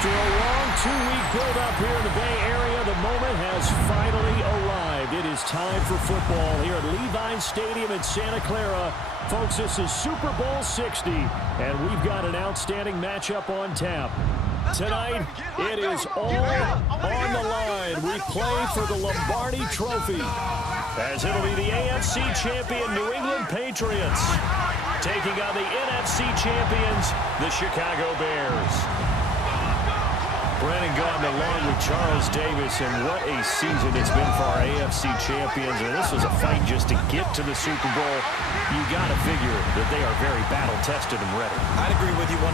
After a long two-week build-up here in the Bay Area, the moment has finally arrived. It is time for football here at Levi's Stadium in Santa Clara. Folks, this is Super Bowl 60, and we've got an outstanding matchup on tap. Tonight, it is all on the line. We play for the Lombardi Trophy, as it'll be the AFC champion New England Patriots taking on the NFC champions, the Chicago Bears. Brennan Gaudin along with Charles Davis, and what a season it's been for our AFC champions. And this was a fight just to get to the Super Bowl. You got to figure that they are very battle-tested and ready. I'd agree with you 100%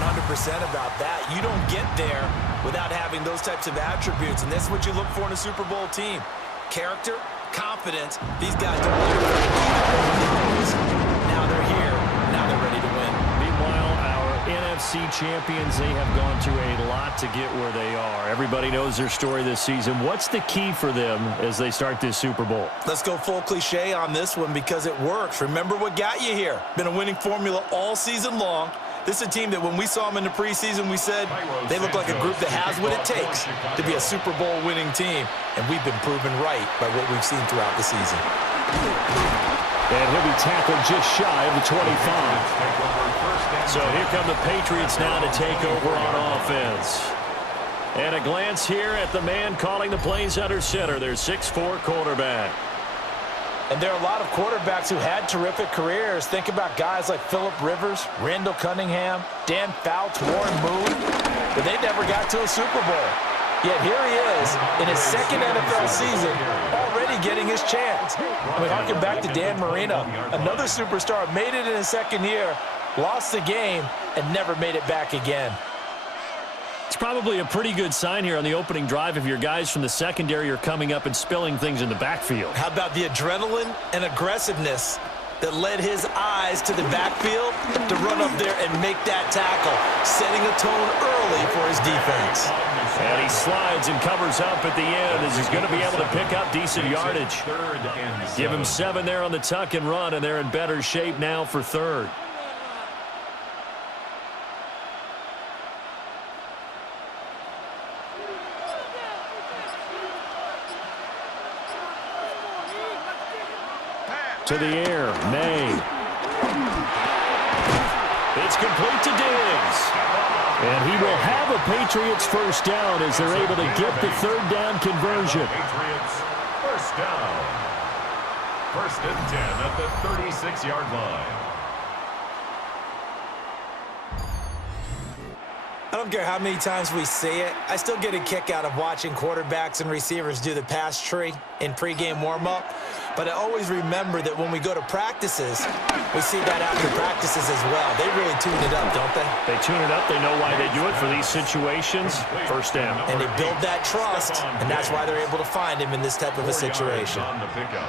about that. You don't get there without having those types of attributes, and that's what you look for in a Super Bowl team. Character, confidence. These guys don't like either one of those. Now they're here. Now they're ready to win. Meanwhile, our NFC champions, they have gone through a lot to get where they are. Everybody knows their story this season. What's the key for them as they start this Super Bowl? Let's go full cliche on this one because it works. Remember what got you here. Been a winning formula all season long. This is a team that when we saw them in the preseason, we said they look like a group that has what it takes to be a Super Bowl winning team. And we've been proven right by what we've seen throughout the season. And he'll be tackled just shy of the 25. So here come the Patriots now to take over on offense. And a glance here at the man calling the plays under center, their 6'4" quarterback. And there are a lot of quarterbacks who had terrific careers. Think about guys like Phillip Rivers, Randall Cunningham, Dan Fouts, Warren Moon. But they never got to a Super Bowl. Yet here he is in his second NFL season, already getting his chance. I mean, harken back to Dan Marino, another superstar, made it in his second year, lost the game, and never made it back again. It's probably a pretty good sign here on the opening drive if your guys from the secondary are coming up and spilling things in the backfield. How about the adrenaline and aggressiveness that led his eyes to the backfield to run up there and make that tackle, setting a tone early for his defense. And he slides and covers up at the end as he's going to be able to pick up decent yardage. Give him 7 there on the tuck and run, and they're in better shape now for third. To the air, May. It's complete to Diggs. And he will have a Patriots first down as they're able to get the third down conversion. Patriots first down. 1st and 10 at the 36-yard line. I don't care how many times we see it. I still get a kick out of watching quarterbacks and receivers do the pass tree in pregame warm-up. But I always remember that when we go to practices, we see that after practices as well. They really tune it up, don't they? They tune it up. They know why they do it for these situations. First down. And they build that trust, and that's why they're able to find him in this type of a situation.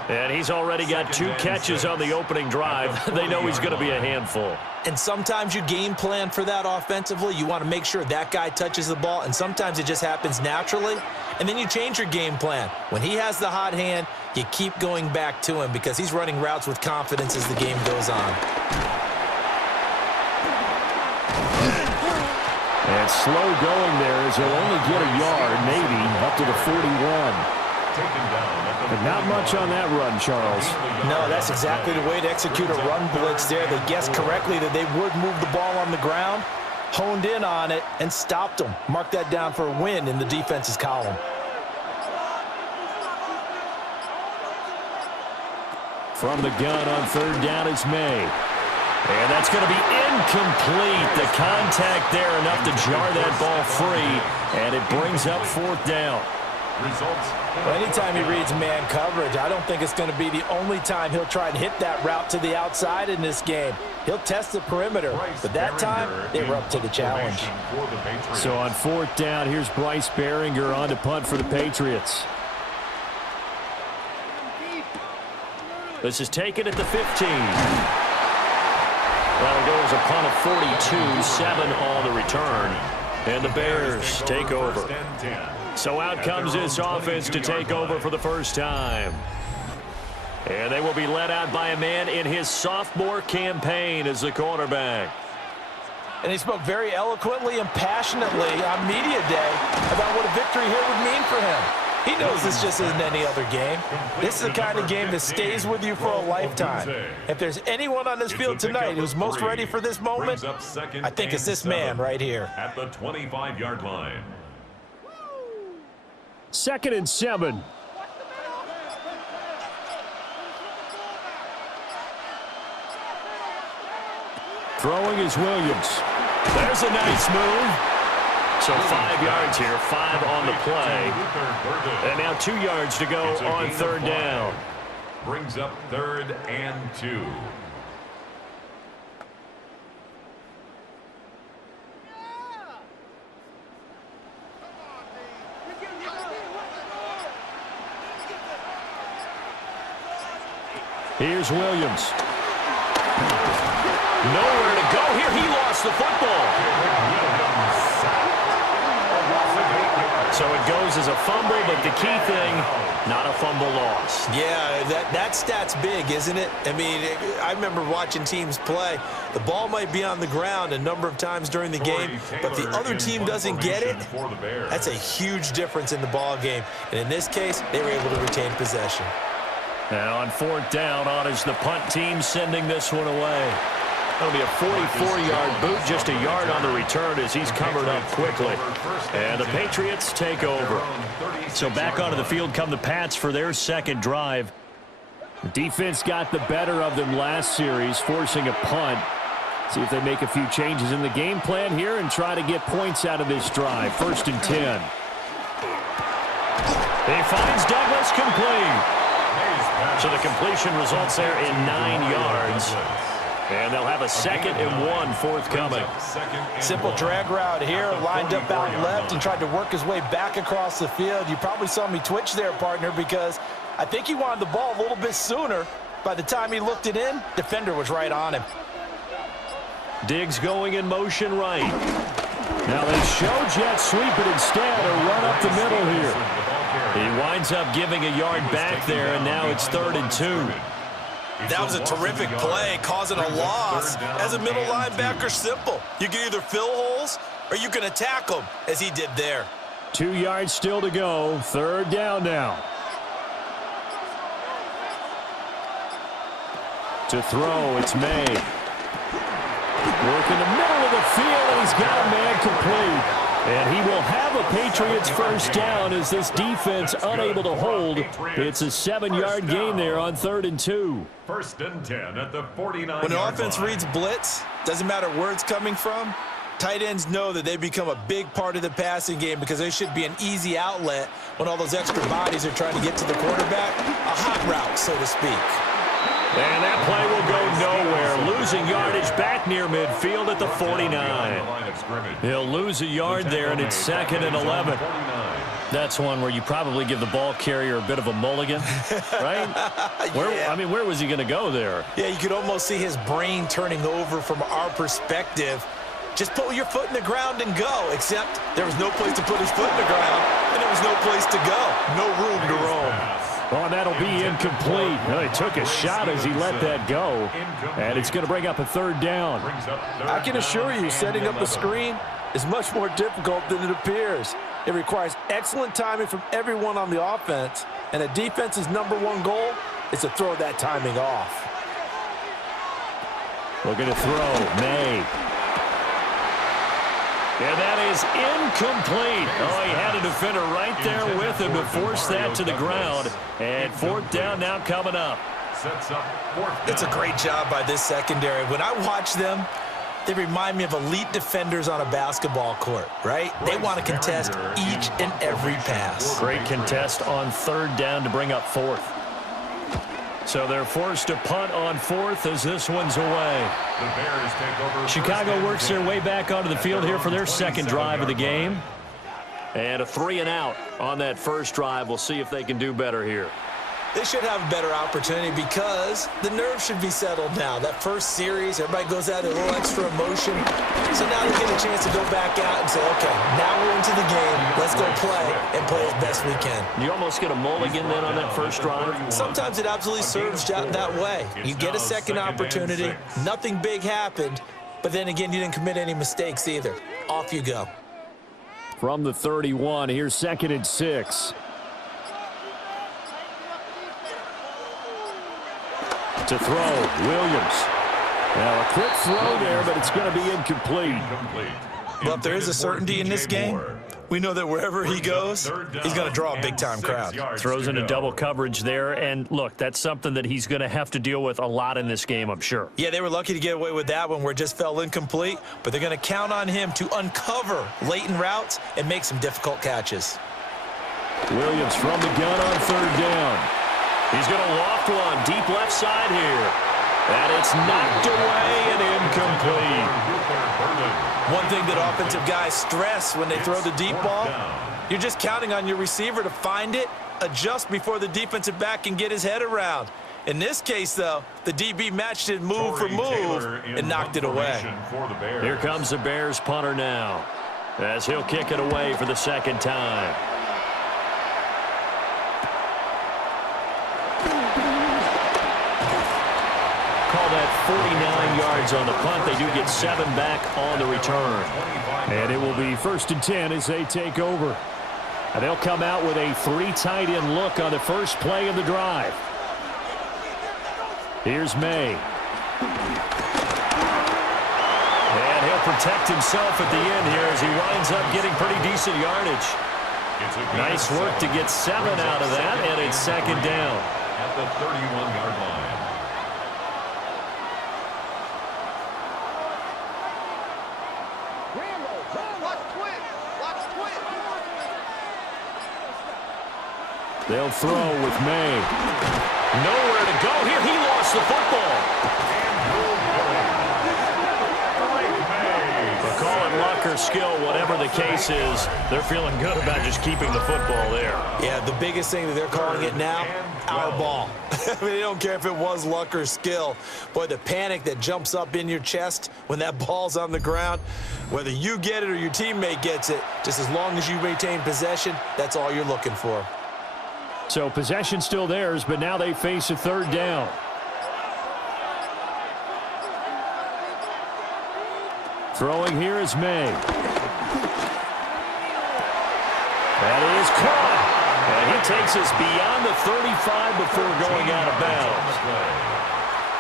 And he's already got 2 catches on the opening drive. They know he's going to be a handful. And sometimes you game plan for that offensively. You want to make sure that guy touches the ball, and sometimes it just happens naturally. And then you change your game plan. When he has the hot hand, you keep going back to him because he's running routes with confidence as the game goes on. And slow going there as he'll only get a yard, maybe, up to the 41. But not much on that run, Charles. No, that's exactly the way to execute a run blitz there. They guessed correctly that they would move the ball on the ground, honed in on it, and stopped them. Mark that down for a win in the defense's column. From the gun on third down is May. And that's going to be incomplete. The contact there enough to jar that ball free, and it brings up 4th down. Well, anytime he reads man coverage, I don't think it's going to be the only time he'll try and hit that route to the outside in this game. He'll test the perimeter, but that time they were up to the challenge. So on 4th down, here's Bryce Behringer on to punt for the Patriots. This is taken at the 15. That'll go as a punt of 42, 7 on the return. And the Bears take over. So out comes this offense to take over for the first time. And they will be led out by a man in his sophomore campaign as the quarterback. And he spoke very eloquently and passionately on media day about what a victory here would mean for him. He knows this just isn't any other game. This is the kind of game that stays with you for a lifetime. If there's anyone on this field tonight who's most ready for this moment, I think it's this man right here. At the 25-yard line. 2nd and 7. Throwing is Williams. There's a nice move. So 5 yards here, 5 on the play. And now 2 yards to go on 3rd down. Brings up 3rd and 2. Here's Williams. Nowhere to go here. He lost the football. So it goes as a fumble, but the key thing, not a fumble loss. Yeah, that stat's big, isn't it? I mean, I remember watching teams play. The ball might be on the ground a number of times during the game, but if the other team doesn't get it, that's a huge difference in the ball game. And in this case, they were able to retain possession. And on 4th down, on is the punt team sending this one away. That'll be a 44-yard boot, just a yard on the return as he's covered up quickly. And the Patriots take over. So back onto the field come the Pats for their 2nd drive. The defense got the better of them last series, forcing a punt. See if they make a few changes in the game plan here and try to get points out of this drive. 1st and 10. He finds Douglas complete. So the completion results there in 9 yards. And they'll have a 2nd and 1 forthcoming. Simple drag route here, lined up out left and tried to work his way back across the field. You probably saw me twitch there, partner, because I think he wanted the ball a little bit sooner. By the time he looked it in, defender was right on him. Diggs going in motion right. Now they show jet sweep, but instead a run up the middle here. He winds up giving a yard back there, and now it's 3rd and 2. That was a terrific play, causing a loss. As a middle linebacker, simple. You can either fill holes or you can attack them, as he did there. 2 yards still to go. 3rd down now. To throw, it's May. Work in the middle of the field, and he's got a man complete. And he will have a Patriots 1st down as this defense unable to hold. It's a 7-yard gain there on 3rd and 2. 1st and 10 at the 49. When the offense reads blitz, doesn't matter where it's coming from, tight ends know that they become a big part of the passing game because they should be an easy outlet when all those extra bodies are trying to get to the quarterback. A hot route, so to speak. And that play will go nowhere. Losing yardage back near midfield at the 49. He'll lose a yard there, and it's 2nd and 11. That's one where you probably give the ball carrier a bit of a mulligan, right? Yeah. I mean, where was he going to go there? Yeah, you could almost see his brain turning over from our perspective. Just put your foot in the ground and go, except there was no place to put his foot in the ground, and there was no place to go. No room to roam. Oh, that'll be incomplete. Well, he took a shot as he let that go, and it's going to bring up a 3rd down. I can assure you, setting up a screen is much more difficult than it appears. It requires excellent timing from everyone on the offense, and a defense's #1 goal is to throw that timing off. Looking to throw, May. And that is incomplete. Oh, he had a defender right there with him to force that to the ground. And 4th down now coming up. It's a great job by this secondary. When I watch them, they remind me of elite defenders on a basketball court, right? They want to contest each and every pass. Great contest on 3rd down to bring up 4th. So they're forced to punt on 4th as this one's away. Chicago works their way back onto the field here for their 2nd drive of the game. And a 3 and out on that 1st drive. We'll see if they can do better here. They should have a better opportunity because the nerves should be settled now. That first series, everybody goes out a little extra emotion. So now they get a chance to go back out and say, okay, now we're into the game. Let's go play and play as best we can. You almost get a mulligan then on that 1st drive? Sometimes it absolutely serves that way. You get a 2nd opportunity. Nothing big happened. but then again, you didn't commit any mistakes either. Off you go. From the 31, here's 2nd and 6. To throw, Williams. Now a quick throw there, but it's going to be incomplete. Well, if there is a certainty in this game, we know that wherever he goes, he's going to draw a big-time crowd. Throws into double coverage there, and look, that's something that he's going to have to deal with a lot in this game, I'm sure. Yeah, they were lucky to get away with that one where it just fell incomplete, but they're going to count on him to uncover latent routes and make some difficult catches. Williams from the gun on 3rd down. He's going to loft one deep left side here. And it's knocked away and incomplete. One thing that offensive guys stress when they throw the deep ball, you're just counting on your receiver to find it, adjust before the defensive back can get his head around. In this case, though, the DB matched it move for move and knocked it away. Here comes the Bears punter now, as he'll kick it away for the 2nd time. Call that 49 yards on the punt. They do get 7 back on the return. And it will be 1st and 10 as they take over. And they'll come out with a 3 tight end look on the first play of the drive. Here's May. And he'll protect himself at the end here as he winds up getting pretty decent yardage. Nice work to get 7 out of that, and it's 2nd down. At the 31-yard line. They'll throw with May. Nowhere to go here. He lost the football. But call it luck or skill, whatever the case is, they're feeling good about just keeping the football there. Yeah, the biggest thing that they're calling it now, our ball. I mean, they don't care if it was luck or skill. Boy, the panic that jumps up in your chest when that ball's on the ground, whether you get it or your teammate gets it, just as long as you maintain possession, that's all you're looking for. So possession still theirs, but now they face a 3rd down. Throwing here is May. That is caught. And he takes us beyond the 35 before going out of bounds.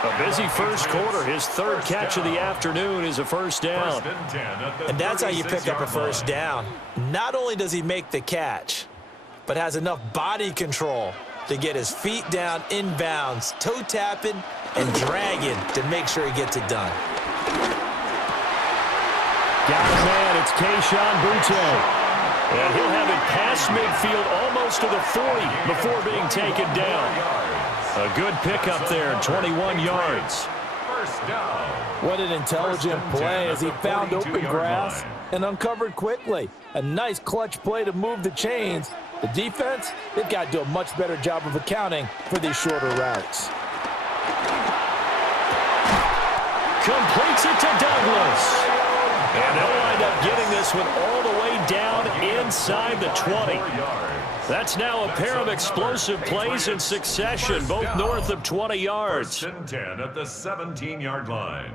A busy first quarter. His 3rd catch of the afternoon is a 1st down. And that's how you pick up a 1st down. Not only does he make the catch, but has enough body control to get his feet down inbounds, toe tapping and dragging to make sure he gets it done. Got a man, it's Kayshon Boutte. And he'll have it past midfield almost to the 40 before being taken down. A good pickup there, 21 yards. First down. What an intelligent play as he found open grass and uncovered quickly. A nice clutch play to move the chains. The defense, they've got to do a much better job of accounting for these shorter routes. Completes it to Douglas. And they'll wind up getting this one all the way down inside the 20. That's now a pair of explosive plays in succession, both north of 20 yards. 1st and 10 at the 17-yard line.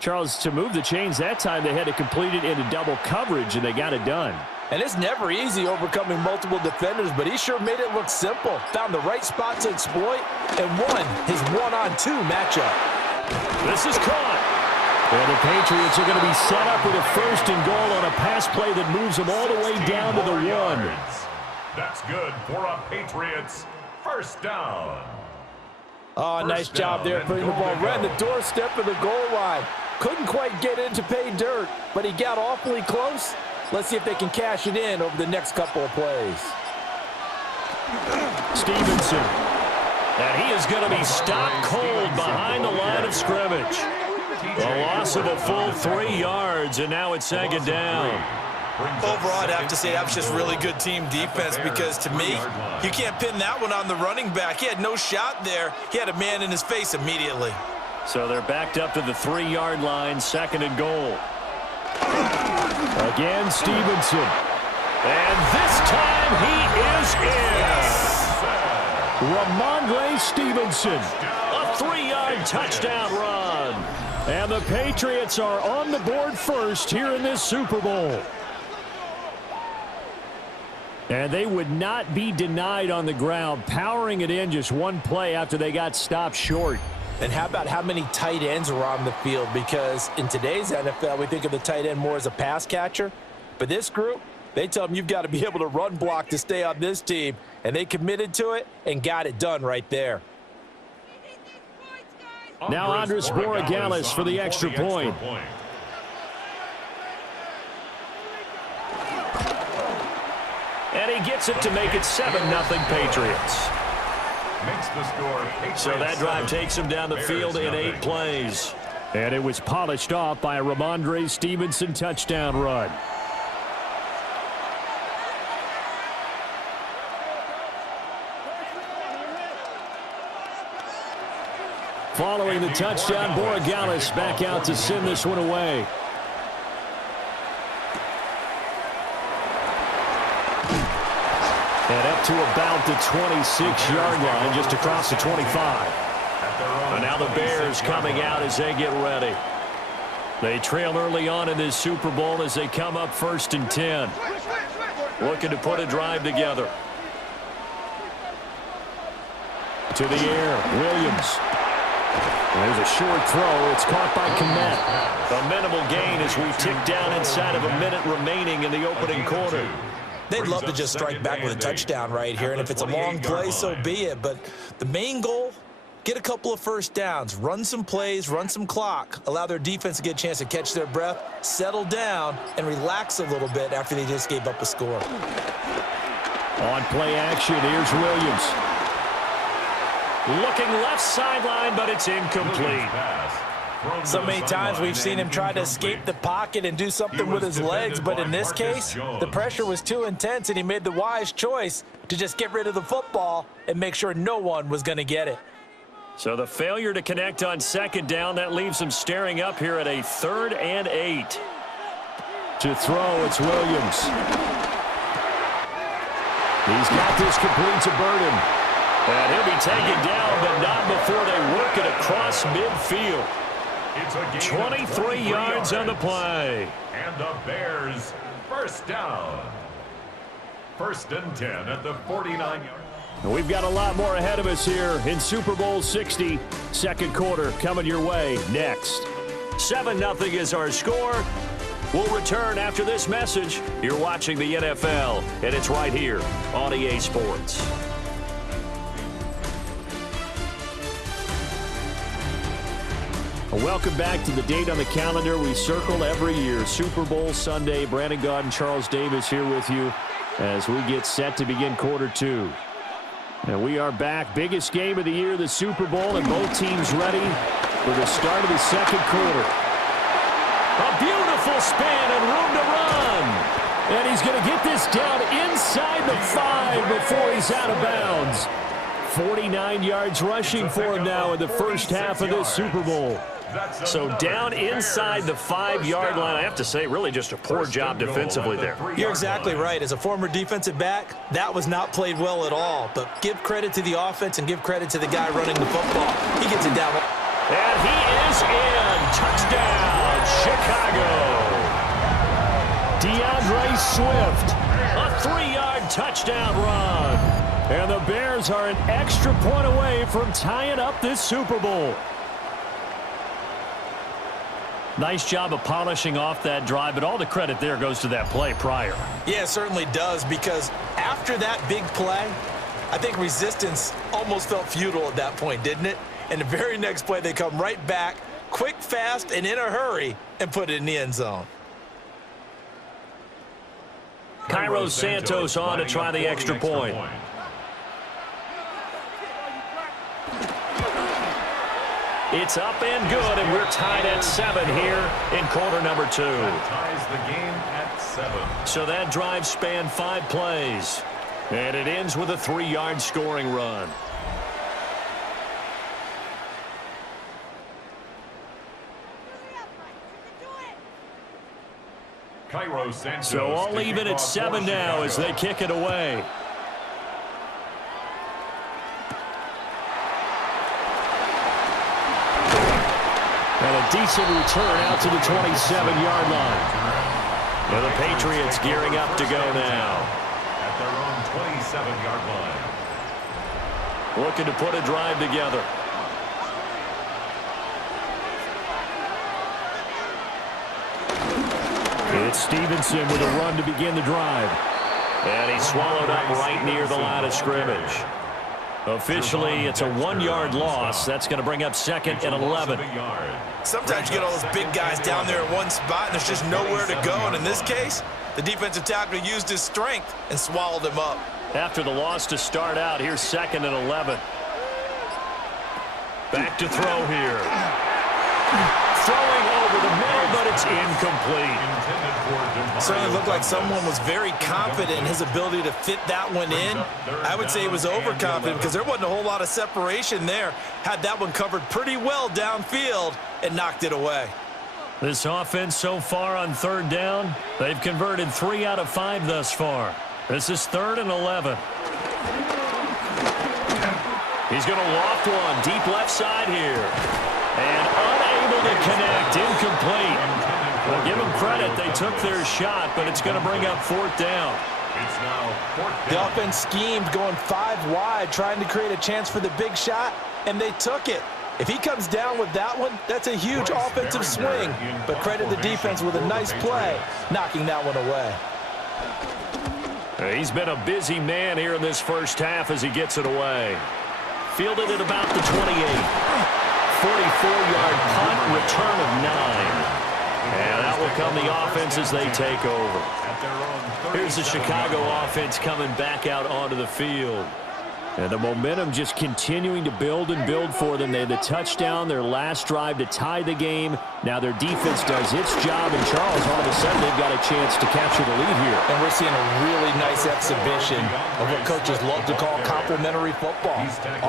Charles, to move the chains that time, they had to complete it into double coverage, and they got it done. And it's never easy overcoming multiple defenders, but he sure made it look simple. Found the right spot to exploit and won his one-on-2 matchup. This is caught. And the Patriots are going to be set up with a 1st and goal on a pass play that moves them all the way down to the 1. That's good for a Patriots 1st down. Oh, nice job there putting the ball right on the doorstep of the goal line. Couldn't quite get in to pay dirt, but he got awfully close. Let's see if they can cash it in over the next couple of plays. Stevenson. And he is going to be stopped cold behind the line of scrimmage. A loss of a full 3 yards, and now it's 2nd down. Overall, I'd have to say that was just really good team defense because, to me, you can't pin that one on the running back. He had no shot there. He had a man in his face immediately. So they're backed up to the 3-yard line, 2nd and goal. Again, Stevenson. And this time he is in. Ramondre Stevenson. A 3-yard touchdown run. And the Patriots are on the board first here in this Super Bowl. And they would not be denied on the ground, powering it in just one play after they got stopped short. And how about how many tight ends were on the field? Because in today's NFL, we think of the tight end more as a pass catcher. But this group, they tell them you've got to be able to run block to stay on this team. And they committed to it and got it done right there. Now Andres Borregales for the extra point. And he gets it to make it 7-0 Patriots. Makes the score. So that drive takes him down the field in 8 plays. And it was polished off by a Ramondre Stevenson touchdown run. Following the touchdown, Borregales back out to send this one away. And up to about the 26-yard line, just across the 25. And now the Bears coming out as they get ready. They trail early on in this Super Bowl as they come up 1st and 10. Looking to put a drive together. To the air, Williams. There's a short throw. It's caught by Kmet. A minimal gain as we tick down inside of a minute remaining in the opening quarter. They'd love to just strike back with a touchdown right here, and if it's a long play, so be it. But the main goal, get a couple of first downs, run some plays, run some clock, allow their defense to get a chance to catch their breath, settle down, and relax a little bit after they just gave up a score. On play action, here's Williams. Looking left sideline, but it's incomplete. So many times we've seen him try to escape the pocket and do something with his legs, but in this case, the pressure was too intense, and he made the wise choice to just get rid of the football and make sure no one was going to get it. So the failure to connect on 2nd down, that leaves him staring up here at a 3rd and 8. To throw, it's Williams. He's got this complete to Burden. And he'll be taken down, but not before they work it across midfield. 23 yards on the play. And the Bears first down. 1st and 10 at the 49-yard. We've got a lot more ahead of us here in Super Bowl 60. 2nd quarter coming your way next. 7-0 is our score. We'll return after this message. You're watching the NFL, and it's right here on EA Sports. Welcome back to the date on the calendar we circle every year, Super Bowl Sunday. Brandon Gaud and Charles Davis here with you as we get set to begin quarter 2. And we are back. Biggest game of the year, the Super Bowl, and both teams ready for the start of the 2nd quarter. A beautiful span and room to run. And he's going to get this down inside the 5 before he's out of bounds. 49 yards rushing for him now in the first half of this Super Bowl. So down inside the 5-yard line. I have to say, really just a poor job defensively there. You're exactly right. As a former defensive back, that was not played well at all. But give credit to the offense and give credit to the guy running the football. He gets it down. And he is in. Touchdown, Chicago. DeAndre Swift, a 3-yard touchdown run. And the Bears are an extra point away from tying up this Super Bowl. Nice job of polishing off that drive, but all the credit there goes to that play prior. Yeah, it certainly does, because after that big play, I think resistance almost felt futile at that point, didn't it? And the very next play, they come right back, quick, fast, and in a hurry, and put it in the end zone. Cairo Santos on to try the extra point. It's up and good, and we're tied at 7 here in quarter number 2. That ties the game at 7. So that drive spanned 5 plays, and it ends with a 3-yard scoring run. Cairo Santos. So all leave it at 7 now as they kick it away. decent return out to the 27-yard line. And the Patriots gearing up to go now. At their own 27-yard line. Looking to put a drive together. It's Stevenson with a run to begin the drive. And he's swallowed up right near the line of scrimmage. Officially, it's a 1-yard loss. That's going to bring up 2nd and 11. Sometimes you get all those big guys down there in one spot, and there's just nowhere to go. And in this case, the defensive tackle used his strength and swallowed him up. After the loss to start out, here's 2nd and 11. Back to throw here. Throwing over the middle, but it's incomplete. Certainly looked like someone was very confident in his ability to fit that one in. I would say he was overconfident because there wasn't a whole lot of separation there. Had that one covered pretty well downfield and knocked it away. This offense so far on 3rd down, they've converted 3 out of 5 thus far. This is 3rd and 11. He's going to loft one deep left side here. And unable to connect, incomplete. Well, give them credit. They took their shot, but it's going to bring up 4th down. It's now 4th down. The offense schemed going 5 wide, trying to create a chance for the big shot, and they took it. If he comes down with that one, that's a huge offensive swing. But credit the defense with a nice play, knocking that one away. He's been a busy man here in this first half as he gets it away. Fielded at about the 28. 44-yard punt, return of 9. And that will come the offense as they take over. Here's the Chicago offense coming back out onto the field. And the momentum just continuing to build and build for them. They had the touchdown, their last drive to tie the game. Now their defense does its job, and Charles, all of a sudden, they've got a chance to capture the lead here. And we're seeing a really nice exhibition of what coaches love to call complementary football.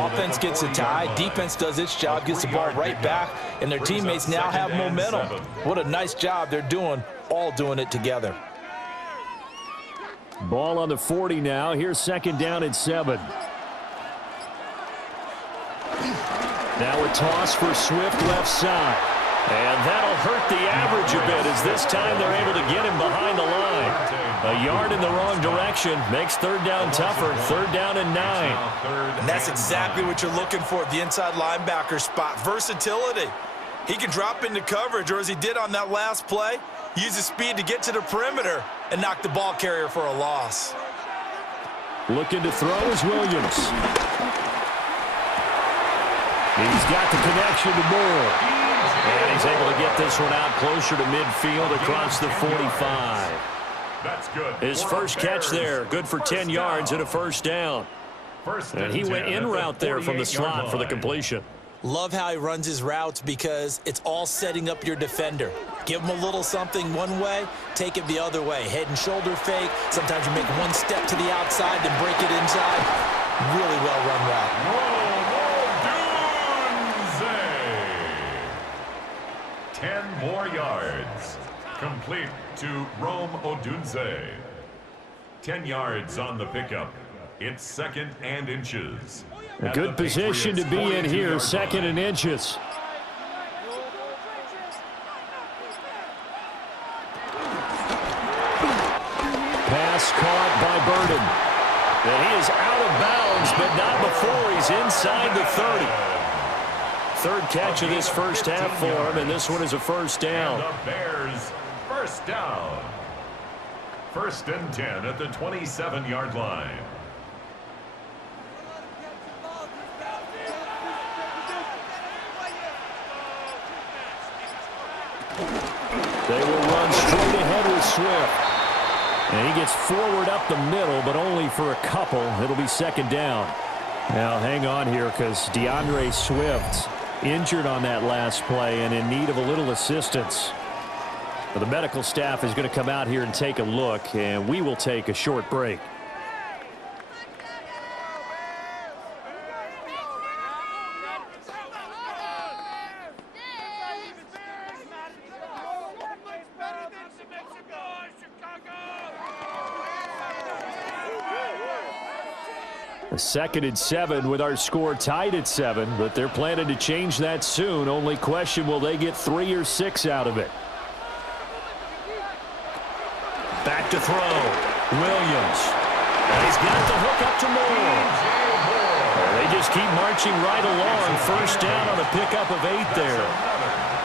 Offense gets a tie, defense does its job, gets the ball right back, and their teammates now have momentum. What a nice job they're doing, all doing it together. Ball on the 40 now. Here's 2nd down and 7. Now a toss for Swift left side. And that'll hurt the average a bit as this time they're able to get him behind the line. A yard in the wrong direction makes 3rd down tougher. 3rd down and 9. And that's exactly what you're looking for at the inside linebacker spot. Versatility. He can drop into coverage, or as he did on that last play, use his speed to get to the perimeter and knock the ball carrier for a loss. Looking to throw is Williams. He's got the connection to Moore. And he's able to get this one out closer to midfield across the 45. That's good. His first catch there, good for 10 yards and a 1st down. And he went in route there from the slot for the completion. Love how he runs his routes because it's all setting up your defender. Give him a little something one way, take it the other way. Head and shoulder fake. Sometimes you make one step to the outside, then break it inside. Really well run route. 10 more yards. Complete to Rome Odunze. 10 yards on the pickup. It's 2nd and inches. A good position to be in here, 2nd and inches. Pass caught by Burden. And he is out of bounds, but not before he's inside the 30. 3rd catch of this first half for him, and this one is a 1st down. And the Bears, 1st down. 1st and 10 at the 27-yard line. They will run straight ahead with Swift. And he gets forward up the middle, but only for a couple. It'll be 2nd down. Now, hang on here because DeAndre Swift injured on that last play and in need of a little assistance. But the medical staff is going to come out here and take a look, and we will take a short break. 2nd and 7 with our score tied at 7, but they're planning to change that soon. Only question, will they get 3 or 6 out of it? Back to throw. Williams. And he's got the hook up to Moore. They just keep marching right along. First down on a pickup of 8 there.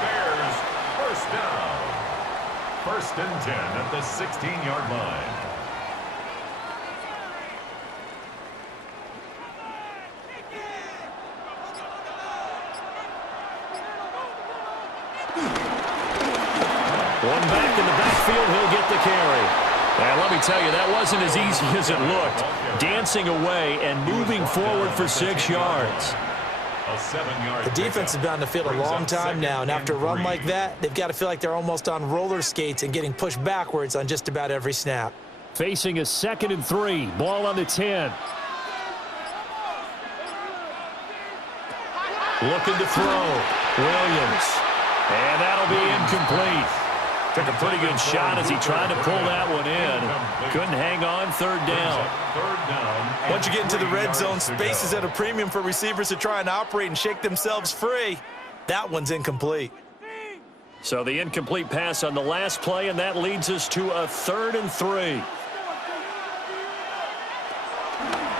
Bears first down. 1st and 10 at the 16-yard line. One back in the backfield, he'll get the carry. And let me tell you, that wasn't as easy as it looked. Dancing away and moving forward for 6 yards. The defense has been on the field a long time now, and after a run like that, they've got to feel like they're almost on roller skates and getting pushed backwards on just about every snap. Facing a 2nd and 3, ball on the 10. Looking to throw. Williams. And that'll be incomplete. Took a pretty good shot as he tried to pull that one in. Couldn't hang on. 3rd down. Once you get into the red zone, space is at a premium for receivers to try and operate and shake themselves free. That one's incomplete. So the incomplete pass on the last play, and that leads us to a 3rd and 3.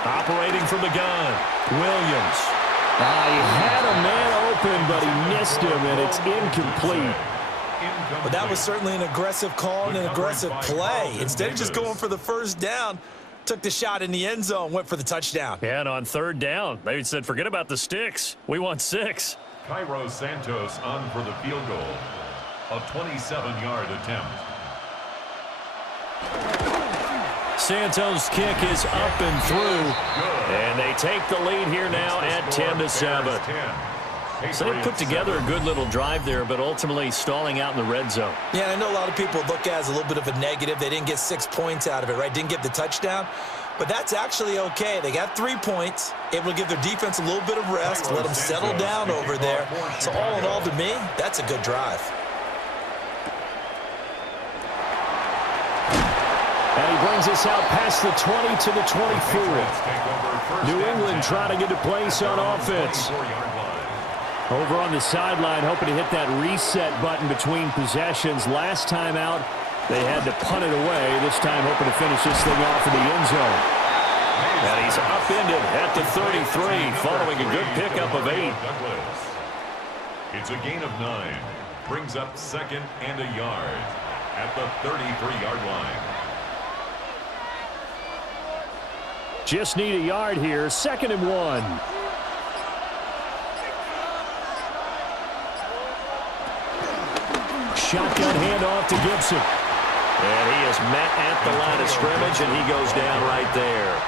Operating from the gun. Williams. He had a man open, but he missed him, and it's incomplete. But that was certainly an aggressive call and an aggressive play. Instead of just going for the first down, took the shot in the end zone, went for the touchdown. Yeah, and on 3rd down, they said, forget about the sticks. We want 6. Cairo Santos on for the field goal. A 27-yard attempt. Santos' kick is up and through, and they take the lead here now at 10-7. So they put together a good little drive there, but ultimately stalling out in the red zone. Yeah, and I know a lot of people look at it as a little bit of a negative. They didn't get 6 points out of it, right? Didn't get the touchdown. But that's actually okay. They got 3 points, able to give their defense a little bit of rest, let them settle down over there. So all in all, to me, that's a good drive. And he brings us out past the 20 to the 24. New England trying to get a place on offense. Over on the sideline, hoping to hit that reset button between possessions. Last time out, they had to punt it away. This time, hoping to finish this thing off in the end zone. And he's upended at the 33, following a good pickup of 8. It's a gain of 9. Brings up 2nd and a yard at the 33-yard line. Just need a yard here. 2nd and 1. Shotgun handoff to Gibson. And he is met at the line of scrimmage, and he goes down right there.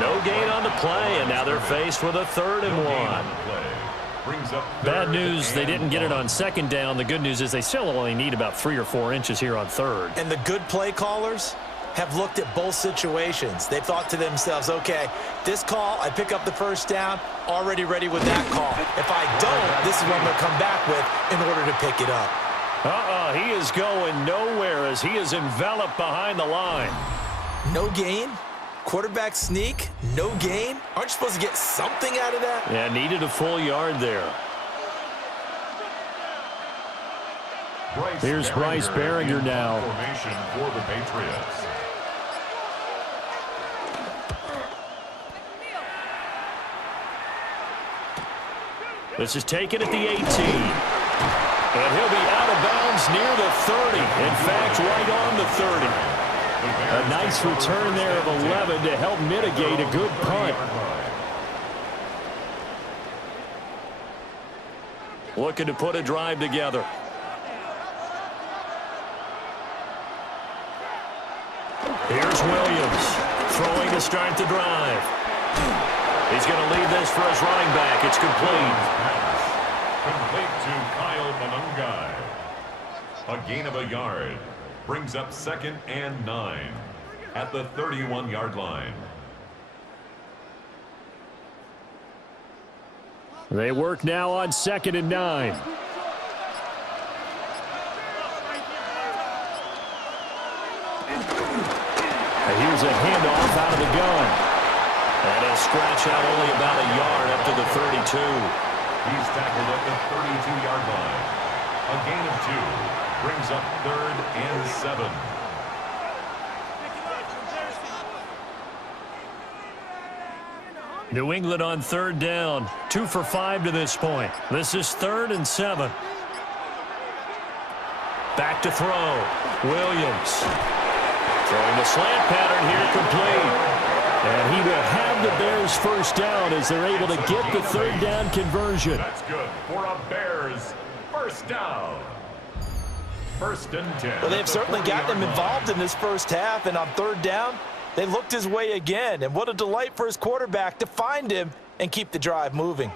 No gain on the play, and now they're faced with a 3rd and 1. Bad news, they didn't get it on 2nd down. The good news is they still only need about 3 or 4 inches here on 3rd. And the good play callers have looked at both situations. They've thought to themselves, okay, this call, I pick up the first down, already ready with that call. If I don't, this is what I'm going to come back with in order to pick it up. He is going nowhere as he is enveloped behind the line. No gain? Quarterback sneak? No gain? Aren't you supposed to get something out of that? Yeah, needed a full yard there. Here's Bryce Behringer now. Formation for the Patriots. This is taken at the 18. And he'll be out of bounds near the 30. In fact, right on the 30. A nice return there of 11 to help mitigate a good punt. Looking to put a drive together. Here's Williams throwing to start the drive. He's going to leave this for his running back. It's complete. Complete to Kyle Manungai. A gain of a yard. Brings up 2nd and 9 at the 31-yard line. They work now on 2nd and 9. And here's a handoff out of the gun. And he'll scratch out only about a yard up to the 32. He's tackled at the 32-yard line. A gain of 2 brings up 3rd and 7. New England on 3rd down. 2 for 5 to this point. This is 3rd and 7. Back to throw. Williams. Throwing the slant pattern here complete. And he will have the Bears first down as they're able to get the 3rd down conversion. That's good for a Bears first down. 1st and 10. Well, they've certainly gotten him involved in this first half, and on 3rd down, they looked his way again. And what a delight for his quarterback to find him and keep the drive moving.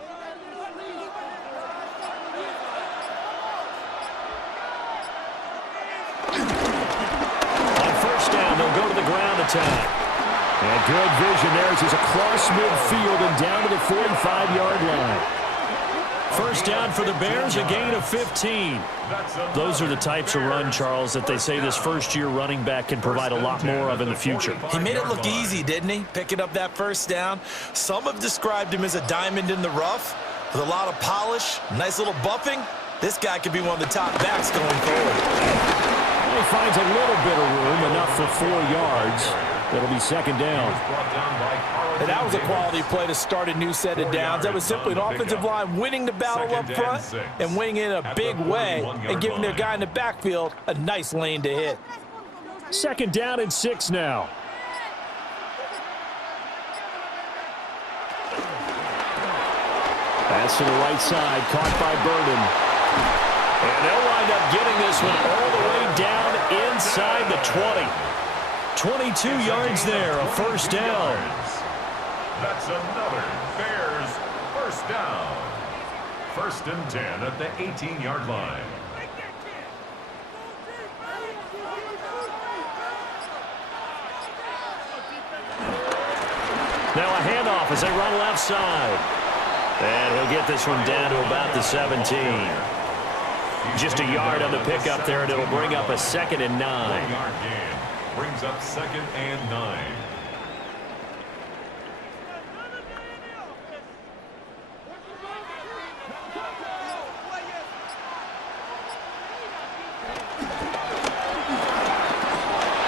On 1st down, they'll go to the ground attack. And good vision there as he's across midfield and down to the 45-yard line. 1st down for the Bears, a gain of 15. Those are the types of run, Charles, that they say this first-year running back can provide a lot more of in the future. He made it look easy, didn't he? Picking up that 1st down. Some have described him as a diamond in the rough with a lot of polish, nice little buffing. This guy could be one of the top backs going forward. He finds a little bit of room, enough for 4 yards. It'll be 2nd down. And that was a quality play to start a new set of downs. That was simply an offensive line winning the battle up front and winning in a big way and giving their guy in the backfield a nice lane to hit. 2nd down and 6 now. Pass to the right side, caught by Burden. And they'll wind up getting this one all the way down inside the 20. 22 yards there, a 1st down. That's another Bears first down. 1st and 10 at the 18-yard line. Now a handoff as they run left side. And he'll get this one down to about the 17. Just a yard on the pickup there, and it'll bring up a 2nd and 9. 1-yard gain brings up 2nd and 9.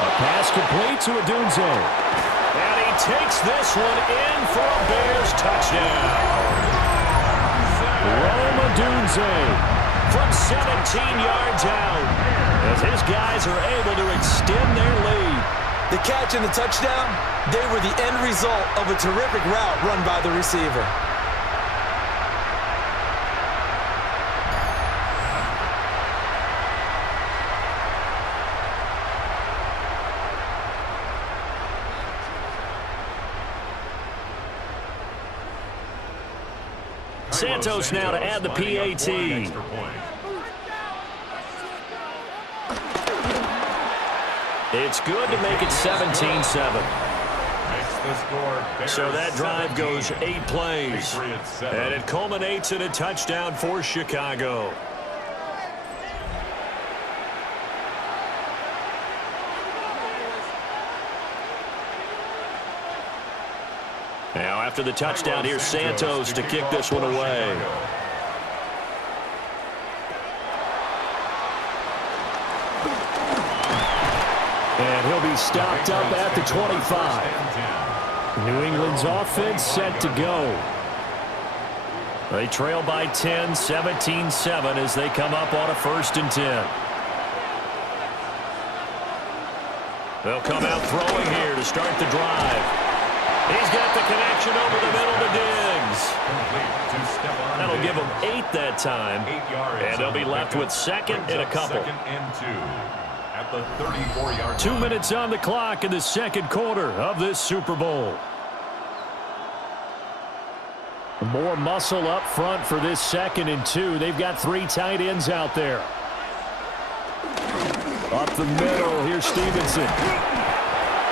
A pass complete to Odunze. And he takes this one in for a Bears touchdown. Rome Odunze from 17 yards out as his guys are able to extend their lead. The catch and the touchdown, they were the end result of a terrific route run by the receiver. Santos now to add the PAT. It's good to make it 17-7. So that drive goes 8 plays. And it culminates in a touchdown for Chicago. Now after the touchdown, here's Santos to kick this one away. And he'll be stopped up at the 25. New England's offense set to go. They trail by 10, 17-7 as they come up on a 1st and 10. They'll come out throwing here to start the drive. He's got the connection over the middle to Diggs. That'll give them 8 that time. And they'll be left with 2nd and a couple. 2nd and 2 at the 34-yard line. 2 minutes on the clock in the 2nd quarter of this Super Bowl. More muscle up front for this 2nd and 2. They've got 3 tight ends out there. Up the middle, here's Stevenson.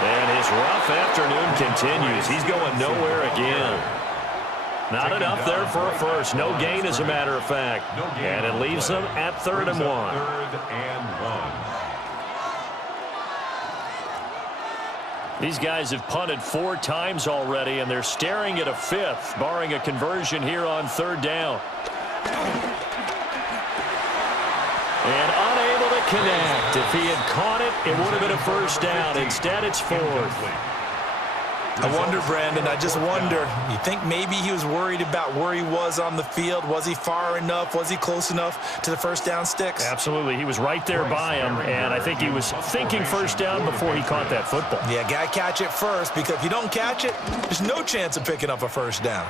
And his rough afternoon continues. He's going nowhere again. Not enough there for a first. No gain, as a matter of fact. And it leaves them at 3rd and 1. 3rd and 1. These guys have punted 4 times already, and they're staring at a 5th, barring a conversion here on 3rd down. And unable to connect. If he had caught it, it would have been a 1st down. Instead, it's 4th. I wonder, Brandon, I just wonder, you think maybe he was worried about where he was on the field? Was he far enough? Was he close enough to the 1st down sticks? Absolutely. He was right there by him, and I think he was thinking 1st down before he caught that football. Yeah, got to catch it first, because if you don't catch it, there's no chance of picking up a 1st down.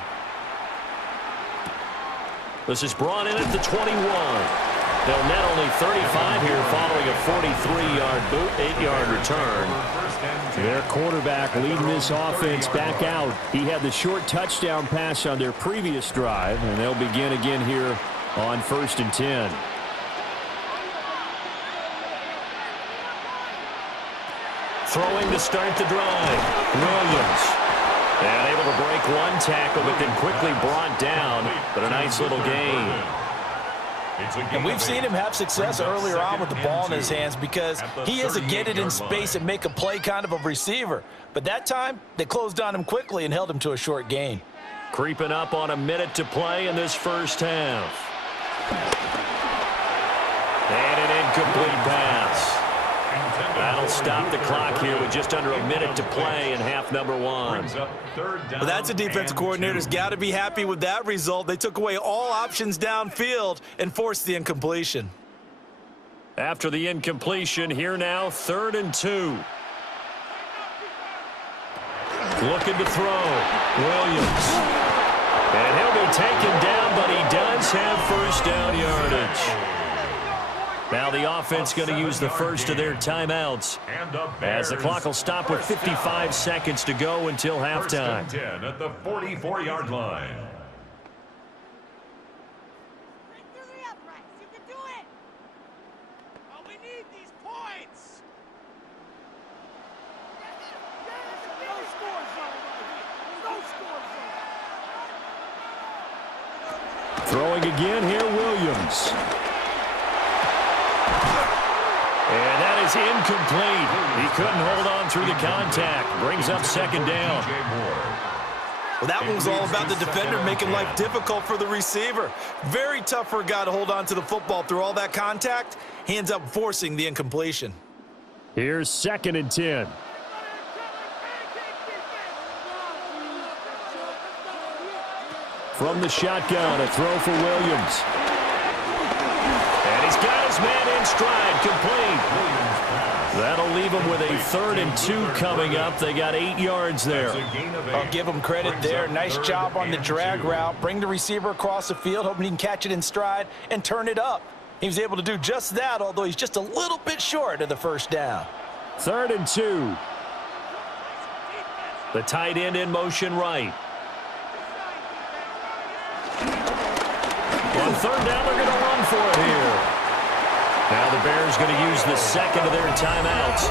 This is brought in at the 21. They'll net only 35 here following a 43-yard boot, 8-yard return. Their quarterback leading this offense back out. He had the short touchdown pass on their previous drive, and they'll begin again here on 1st and 10. Throwing to start the drive, Williams. And able to break 1 tackle, but then quickly brought down, but a nice little gain. And we've seen him have success earlier on with the ball in his hands because he is a get it in space and make a play kind of a receiver. But that time, they closed on him quickly and held him to a short gain. Creeping up on a minute to play in this 1st half. And an incomplete pass. That'll stop the clock here with just under a minute to play in half number 1. Well, that's a defensive coordinator's got to be happy with that result. They took away all options downfield and forced the incompletion. After the incompletion, here now, 3rd and 2. Looking to throw. Williams. And he'll be taken down, but he does have 1st down yardage. Now the offense going to use the first of their timeouts as the clock will stop with 55 seconds to go until halftime. 1st and 10 at the 44-yard line. Throwing again here, Williams. And that is incomplete. He couldn't hold on through the contact. Brings up 2nd down. Well, that one was all about the defender making life difficult for the receiver. Very tough for a guy to hold on to the football through all that contact. He ends up forcing the incompletion. Here's 2nd and 10. From the shotgun, a throw for Williams. And he's got his man in stride, complete. That'll leave him with a 3rd and 2 coming up. They got 8 yards there. I'll give him credit there. Nice job on the drag route. Bring the receiver across the field, hoping he can catch it in stride and turn it up. He was able to do just that, although he's just a little bit short of the 1st down. 3rd and 2. The tight end in motion right. On 3rd down, they're going to run for it here. Now the Bears going to use the 2nd of their timeouts,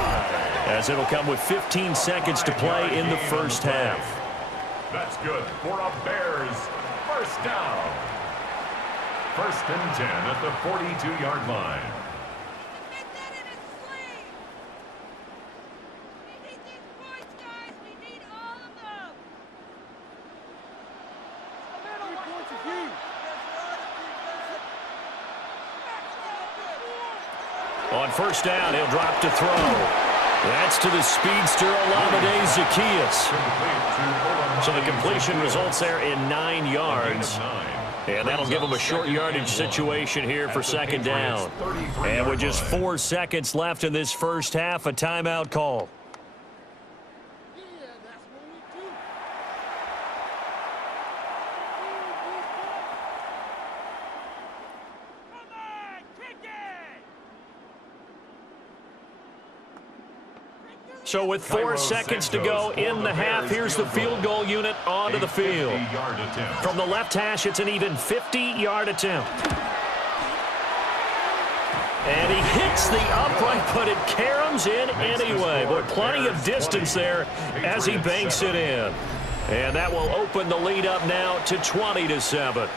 as it'll come with 15 seconds to play in the 1st half. That's good for a Bears 1st down. 1st and 10 at the 42-yard line. On 1st down, he'll drop to throw. That's to the speedster, Olamide Zaccheaus. So the completion results there in 9 yards. And that'll give him a short yardage situation here for 2nd down. And with just 4 seconds left in this 1st half, a timeout call. So with 4 seconds to go in the half, here's the field goal unit onto the field. From the left hash, it's an even 50-yard attempt. And he hits the upright, but it caroms in anyway. But plenty of distance there as he banks it in. And that will open the lead up now to 20-7.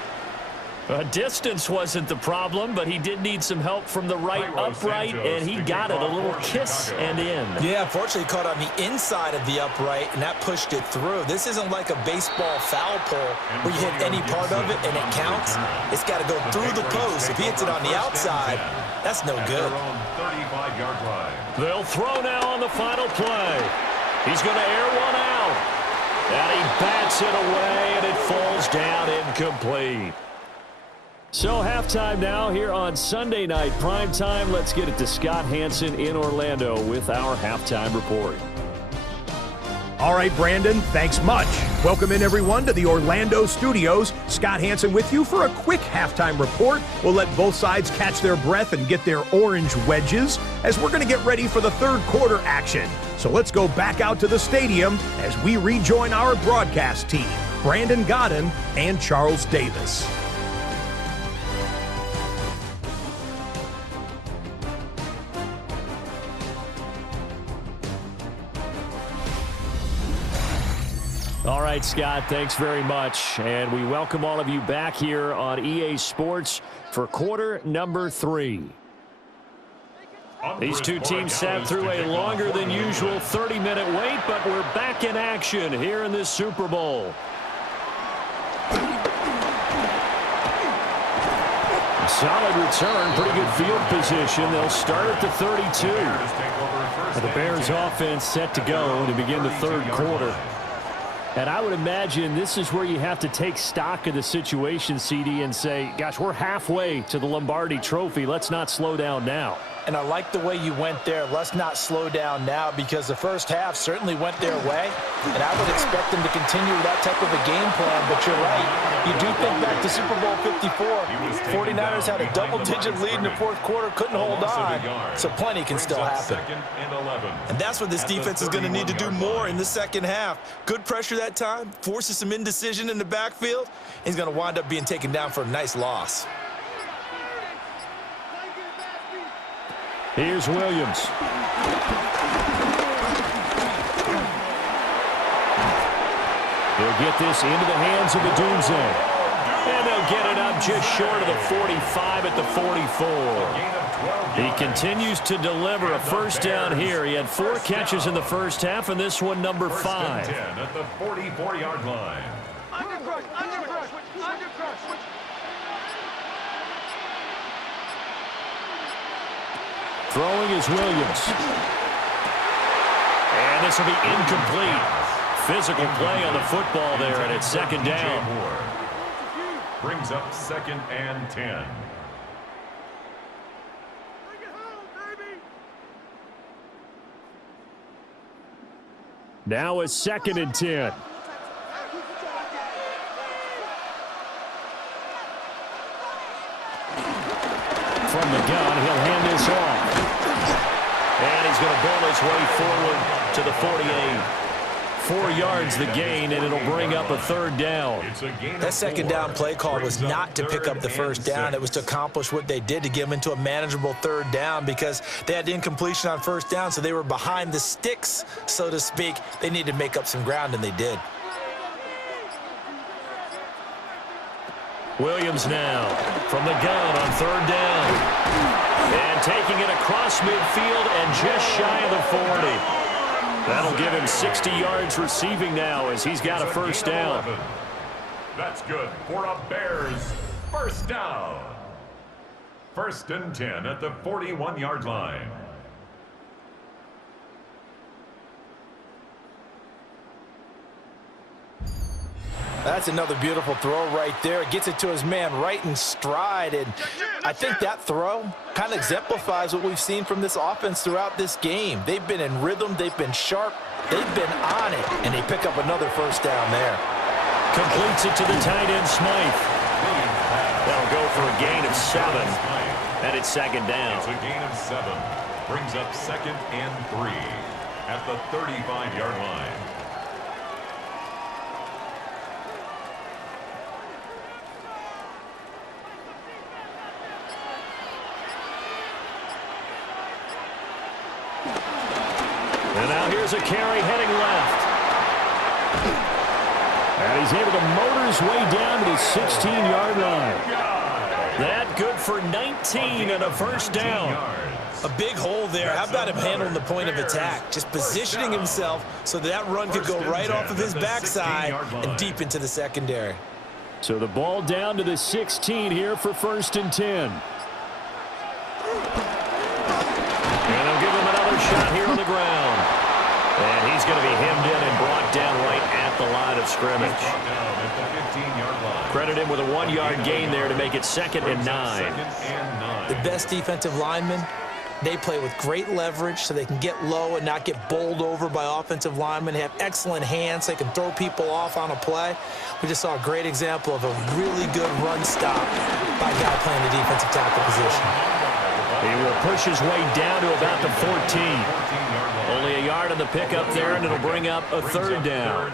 Distance wasn't the problem, but he did need some help from the right upright, and he got it. A little kiss and in. Yeah, unfortunately caught on the inside of the upright, and that pushed it through. This isn't like a baseball foul pole where you hit any part of it and it counts. It's got to go through the post. If he hits it on the outside, that's no good. They'll throw now on the final play. He's going to air one out. And he bats it away, and it falls down incomplete. So halftime now here on Sunday Night Primetime. Let's get it to Scott Hanson in Orlando with our halftime report. All right, Brandon, thanks much. Welcome in, everyone, to the Orlando studios. Scott Hanson with you for a quick halftime report. We'll let both sides catch their breath and get their orange wedges as we're going to get ready for the third quarter action. So let's go back out to the stadium as we rejoin our broadcast team, Brandon Godden and Charles Davis. All right, Scott, thanks very much. And we welcome all of you back here on EA Sports for quarter number 3. These two teams sat through a longer than usual 30-minute wait, but we're back in action here in this Super Bowl. Solid return, pretty good field position. They'll start at the 32. The Bears offense set to go to begin the third quarter. And I would imagine this is where you have to take stock of the situation, CD, and say, gosh, we're halfway to the Lombardi Trophy. Let's not slow down now. And I like the way you went there. Let's not slow down now, because the first half certainly went their way. And I would expect them to continue that type of a game plan. But you're right. You do think back to Super Bowl 54. 49ers had a double-digit lead in the fourth quarter, couldn't hold on. So plenty can still happen. And that's what this defense is going to need to do more in the second half. Good pressure that time, forces some indecision in the backfield. He's going to wind up being taken down for a nice loss. Here's Williams. They'll get this into the hands of Adunze. And they'll get it up just short of the 45 at the 44. He continues to deliver a first down here. He had 4 catches in the first half, and this one number 5. 10 at the 44-yard line. Throwing is Williams. And this will be incomplete. Physical play on the football there, and it's second down. Brings up 2nd and 10. Now it's 2nd and 10. From the gun, he'll hand this off. And he's going to build his way forward to the 48. 4 yards the gain, and it'll bring up a third down. That second down play call was not to pick up the first down. It was to accomplish what they did, to get them into a manageable third down, because they had incompletion on first down, so they were behind the sticks, so to speak. They needed to make up some ground, and they did. Williams now from the gun on third down. And taking it across midfield and just shy of the 40. That'll give him 60 yards receiving now as he's got a first down. That's good for a Bears first down. 1st and 10 at the 41-yard line. That's another beautiful throw right there. Gets it to his man right in stride. And I think that throw kind of exemplifies what we've seen from this offense throughout this game. They've been in rhythm. They've been sharp. They've been on it. And they pick up another first down there. Completes it to the tight end, Smythe. That'll go for a gain of 7. And it's second down. It's a gain of 7. Brings up 2nd and 3 at the 35-yard line. And now here's a carry heading left. And he's able to motor his way down to the 16-yard line. That good for 19 and a first down. A big hole there. How about him handling the point of attack? Just positioning himself so that run could go right off of his backside and deep into the secondary. So the ball down to the 16 here for 1st and 10. And they'll give him another shot here on the ground. And he's going to be hemmed in and brought down right at the line of scrimmage. Credit him with a 1-yard gain there to make it 2nd and 9. The best defensive linemen, they play with great leverage so they can get low and not get bowled over by offensive linemen. They have excellent hands. They can throw people off on a play. We just saw a great example of a really good run stop by a guy playing the defensive tackle position. He will push his way down to about the 14. Only a yard on the pickup there, and it'll bring up a 3rd down.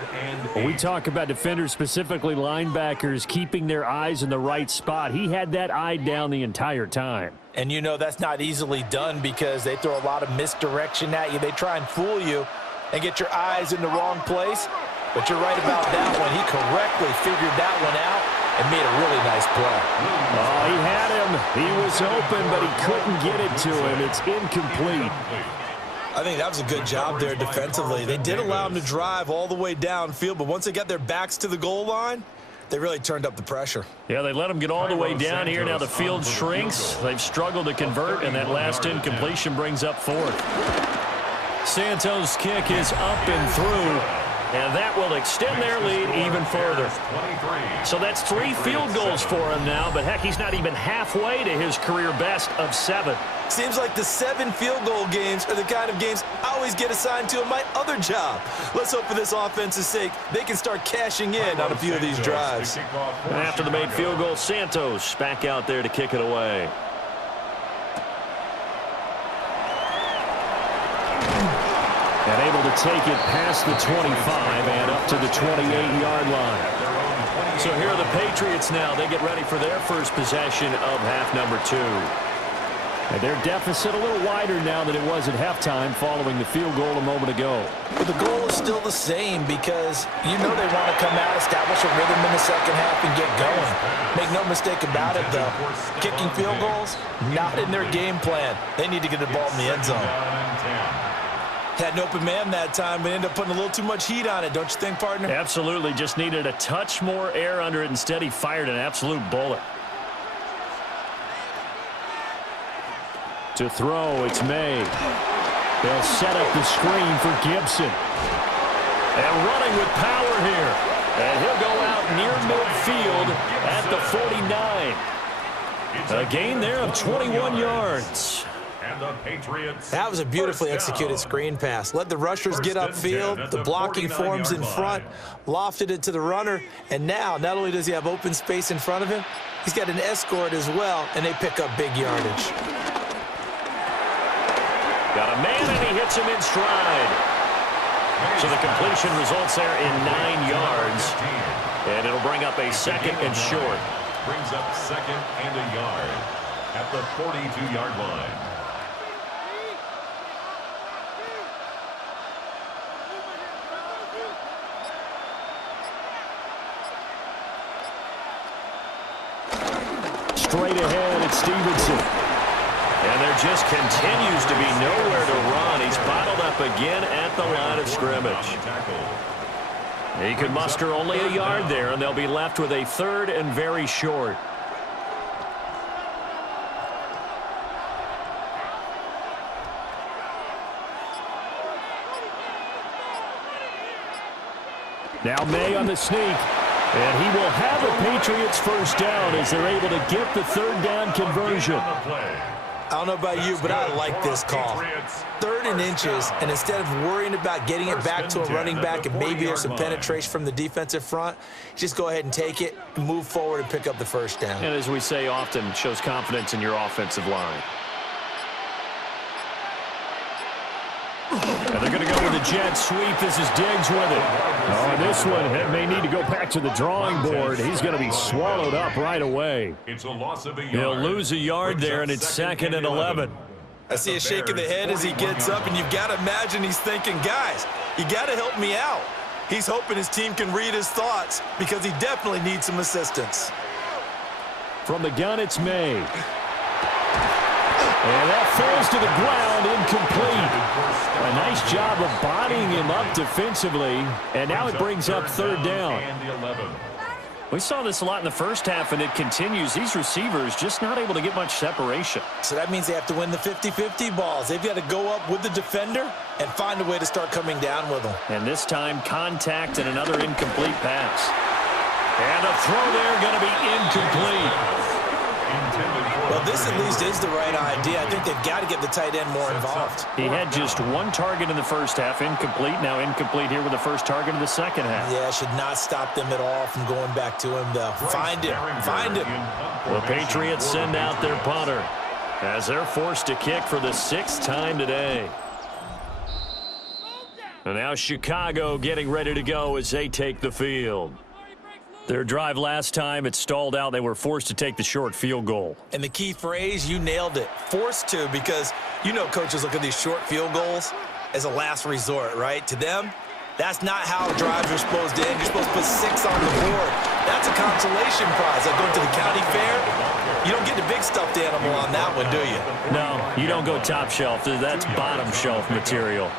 When we talk about defenders, specifically linebackers, keeping their eyes in the right spot, he had that eye down the entire time. And you know that's not easily done because they throw a lot of misdirection at you. They try and fool you and get your eyes in the wrong place. But you're right about that one. He correctly figured that one out and made a really nice play. Oh, he had him. He was open, but he couldn't get it to him. It's incomplete. I think that was a good job there defensively. They did allow him to drive all the way downfield, but once they got their backs to the goal line, they really turned up the pressure. Yeah, they let him get all the way down here. Now the field shrinks. They've struggled to convert, and that last incompletion brings up 4th. Santos' kick is up and through. And that will extend their lead even further. So that's 3 field goals for him now, but heck, he's not even halfway to his career best of 7. Seems like the 7 field goal games are the kind of games I always get assigned to in my other job. Let's hope for this offense's sake they can start cashing in on a few of these drives. And after the made field goal, Santos back out there to kick it away. And able to take it past the 25 and up to the 28-yard line. So here are the Patriots now. They get ready for their first possession of half number 2. And their deficit a little wider now than it was at halftime following the field goal a moment ago. But the goal is still the same because you know they want to come out, establish a rhythm in the second half, and get going. Make no mistake about it, though. Kicking field goals, not in their game plan. They need to get the ball in the end zone. Had an open man that time, but ended up putting a little too much heat on it, don't you think, partner? Absolutely. Just needed a touch more air under it. Instead, he fired an absolute bullet. To throw, it's May. They'll set up the screen for Gibson. And running with power here. And he'll go out near midfield at the 49. A gain there of 21 yards. That was a beautifully executed screen pass. Let the rushers get upfield, the blocking forms in front, lofted it to the runner, and now not only does he have open space in front of him, he's got an escort as well, and they pick up big yardage. Got a man, and he hits him in stride. So the completion results there in 9 yards, and it'll bring up a 2nd and short. Brings up 2nd and a yard at the 42-yard line. Straight ahead, it's Stevenson. And there just continues to be nowhere to run. He's bottled up again at the line of scrimmage. He could muster only a yard there, and they'll be left with a 3rd and very short. Now May on the sneak. And he will have a Patriots first down as they're able to get the 3rd down conversion. I don't know about you, but I like this call. 3rd and inches, and instead of worrying about getting it back to a running back and maybe there's some penetration from the defensive front, just go ahead and take it, move forward, and pick up the first down. And as we say often, shows confidence in your offensive line. And they're going to go with a jet sweep. This is Diggs with it. Oh, and this one may need to go back to the drawing board. He's going to be swallowed up right away. It's a loss of a yard. He'll lose a yard there, and it's 2nd and 11. I see a shake of the head as he gets up, and you've got to imagine he's thinking, guys, you got to help me out. He's hoping his team can read his thoughts because he definitely needs some assistance. From the gun, it's May. And that falls to the ground, incomplete. A nice job of bodying him up defensively. And now it brings up third down. We saw this a lot in the first half, and it continues. These receivers just not able to get much separation. So that means they have to win the 50-50 balls. They've got to go up with the defender and find a way to start coming down with them. And this time, contact and another incomplete pass. And a throw there going to be incomplete. Well, this at least is the right idea. I think they've got to get the tight end more involved. He had just one target in the first half, incomplete. Now incomplete here with the first target of the second half. Yeah, should not stop them at all from going back to him, though. Find him. Find him. The Patriots send out their punter as they're forced to kick for the 6th time today. And now Chicago getting ready to go as they take the field. Their drive last time, it stalled out. They were forced to take the short field goal. And the key phrase, you nailed it. Forced to, because you know coaches look at these short field goals as a last resort, right? To them, that's not how drives are supposed to end. You're supposed to put 6 on the board. That's a consolation prize. Like going to the county fair, you don't get the big stuffed animal on that one, do you? No, you don't go top shelf. That's bottom shelf material.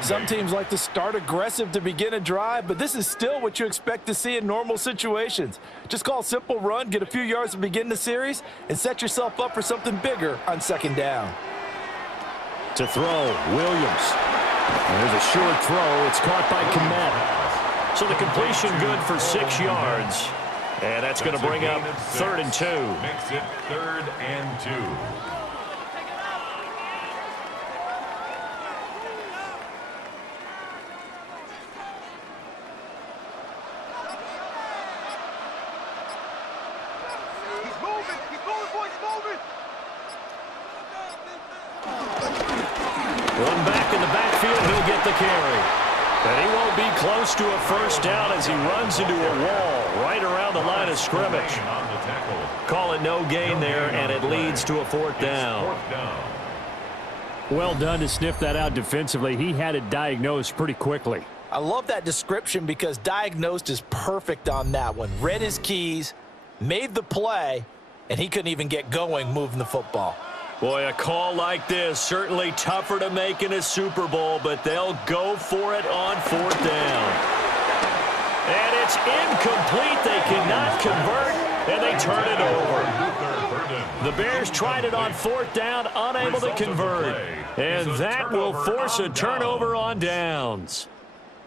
Some teams like to start aggressive to begin a drive, but this is still what you expect to see in normal situations. Just call a simple run, get a few yards to begin the series, and set yourself up for something bigger on second down. To throw, Williams. There's a short throw. It's caught by Kmet. So the completion good for 6 yards. And that's going to bring up 3rd and 2. Makes it 3rd and 2. Run back in the backfield, he'll get the carry. And he won't be close to a first down as he runs into a wall right around the line of scrimmage. Call it no gain there, and it leads to a 4th down. Well done to sniff that out defensively. He had it diagnosed pretty quickly. I love that description because diagnosed is perfect on that one. Read his keys, made the play, and he couldn't even get going moving the football. Boy, a call like this, certainly tougher to make in a Super Bowl, but they'll go for it on 4th down. And it's incomplete. They cannot convert, and they turn it over. The Bears tried it on 4th down, unable to convert. And that will force a turnover on downs.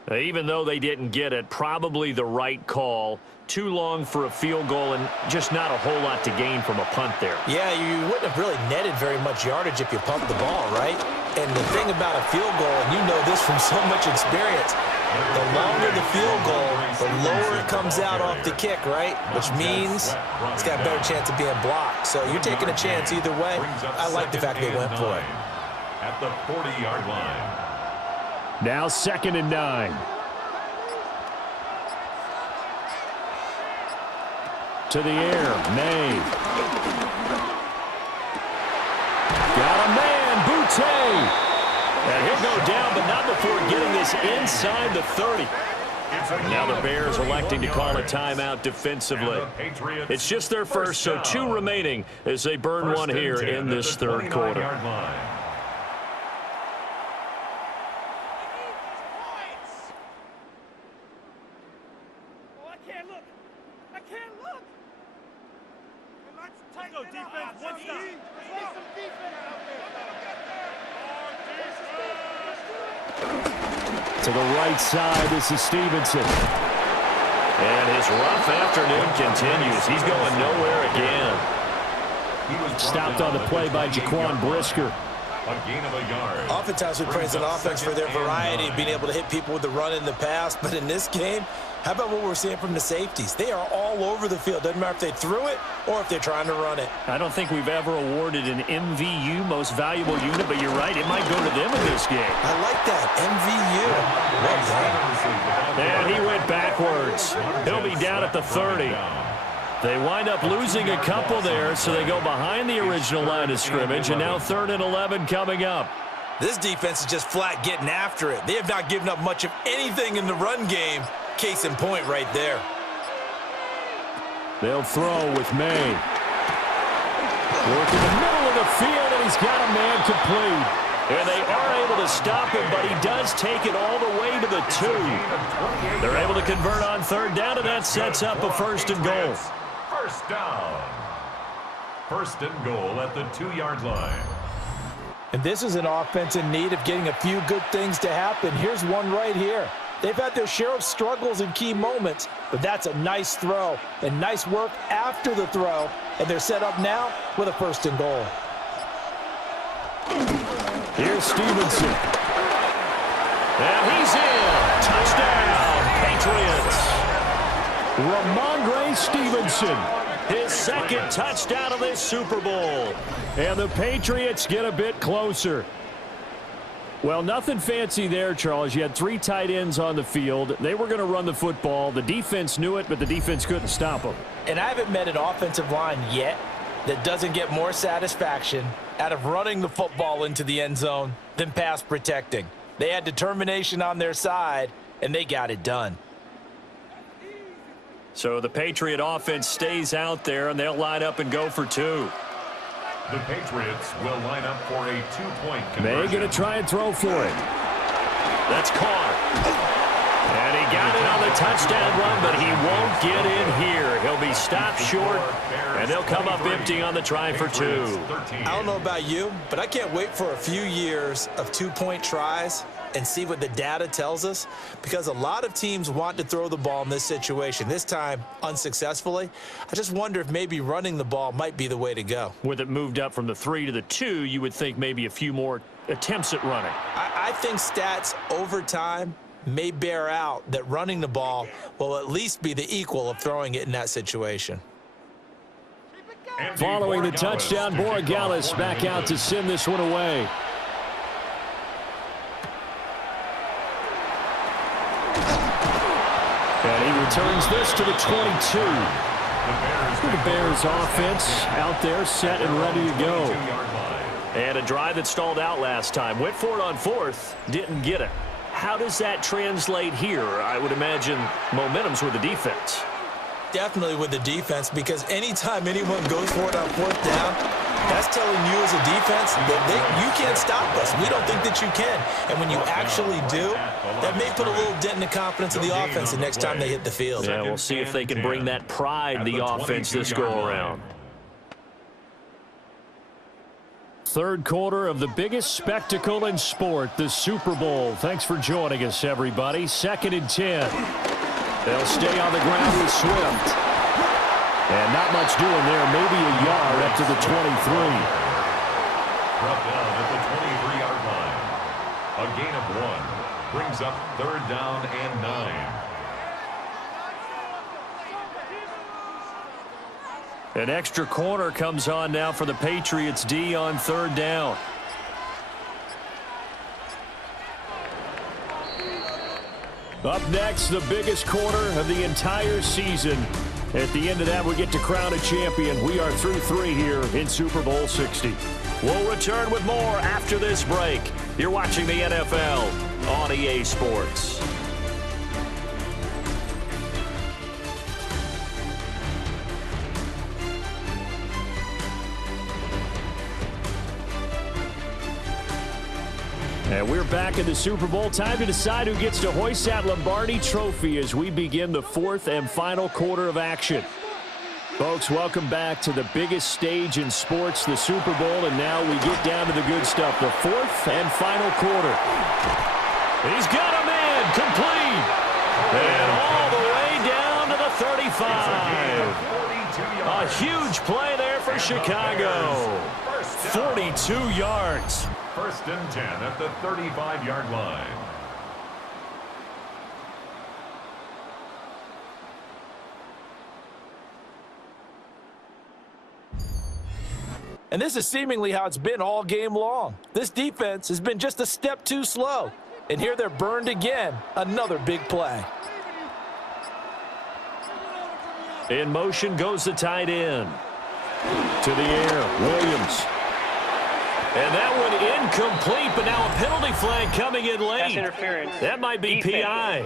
Even though they didn't get it, probably the right call. Too long for a field goal and just not a whole lot to gain from a punt there. Yeah, you wouldn't have really netted very much yardage if you pumped the ball, right? And the thing about a field goal, and you know this from so much experience, the longer the field goal, the lower it comes out off the kick, right? Which means it's got a better chance of being blocked. So you're taking a chance either way. I like the fact they went for it. At the 40-yard line. Now 2nd and 9. To the air, May. Got a man, Boutte. And he'll go down, but not before getting this inside the 30. Now the Bears electing to call a timeout defensively. It's just their first, so 2 remaining as they burn one here in this 3rd quarter. To the right side, this is Stevenson. And his rough afternoon continues. He's going nowhere again. Stopped on the play by Jaquan Brisker. A gain of a yard. Oftentimes we praise an offense for their variety of being able to hit people with the run in the pass. But in this game, how about what we're seeing from the safeties? They are all over the field. Doesn't matter if they threw it or if they're trying to run it. I don't think we've ever awarded an MVU, most valuable unit, but you're right, it might go to them in this game. I like that, MVU. Well done. And he went backwards. He'll be down at the 30. They wind up losing a couple there, so they go behind the original line of scrimmage, and now 3rd and 11 coming up. This defense is just flat getting after it. They have not given up much of anything in the run game. Case in point right there. They'll throw with May. Work in the middle of the field, and he's got a man complete. And they are able to stop him, but he does take it all the way to the 2. They're able to convert on third down, and that sets up a first and goal. First down. First and goal at the 2-yard line. And this is an offense in need of getting a few good things to happen. Here's one right here. They've had their share of struggles in key moments, but that's a nice throw and nice work after the throw, and they're set up now with a first and goal. Here's Stevenson. And he's in. Touchdown, Patriots. Ramondre Stevenson, his second touchdown of this Super Bowl. And the Patriots get a bit closer. Well, nothing fancy there, Charles. You had 3 tight ends on the field. They were going to run the football. The defense knew it, but the defense couldn't stop them. And I haven't met an offensive line yet that doesn't get more satisfaction out of running the football into the end zone than pass protecting. They had determination on their side, and they got it done. So the Patriot offense stays out there, and they'll line up and go for 2. The Patriots will line up for a 2-point conversion. May going to try and throw for it. That's caught. And he got it on the touchdown run, but he won't get in here. He'll be stopped short, and they'll come up empty on the try for 2. I don't know about you, but I can't wait for a few years of 2-point tries and see what the data tells us, because a lot of teams want to throw the ball in this situation, this time unsuccessfully. I just wonder if maybe running the ball might be the way to go. With it moved up from the 3 to the 2, you would think maybe a few more attempts at running. I think stats over time may bear out that running the ball will at least be the equal of throwing it in that situation. Following the touchdown, Borregales back out to send this one away. And he returns this to the 22. The Bears offense out there set and ready to go. And a drive that stalled out last time. Went for it on 4th, didn't get it. How does that translate here? I would imagine momentum's with the defense. Definitely with the defense, because anytime anyone goes for it on 4th down, that's telling you as a defense that you can't stop us. We don't think that you can. And when you actually do, that may put a little dent in the confidence of the offense the next time they hit the field. Yeah, we'll see if they can bring that pride to the offense this go-around. Third quarter of the biggest spectacle in sport, the Super Bowl. Thanks for joining us, everybody. 2nd and 10. They'll stay on the ground with Swift. And not much doing there, maybe a yard up to the 23. Brought down at the 23-yard line. A gain of 1 brings up 3rd down and 9. An extra corner comes on now for the Patriots D on 3rd down. Up next, the biggest quarter of the entire season. At the end of that, we get to crown a champion. We are through 3 here in Super Bowl 60. We'll return with more after this break. You're watching the NFL on EA Sports. And we're back in the Super Bowl. Time to decide who gets to hoist that Lombardi Trophy as we begin the 4th and final quarter of action. Folks, welcome back to the biggest stage in sports, the Super Bowl, and now we get down to the good stuff, the 4th and final quarter. He's got a man complete. And all the way down to the 35. A huge play there for Chicago. 42 yards. 1st and 10 at the 35-yard line. And this is seemingly how it's been all game long. This defense has been just a step too slow. And here they're burned again. Another big play. In motion goes the tight end. To the air, Williams. And that one incomplete, but now a penalty flag coming in late. That's interference. That might be PI.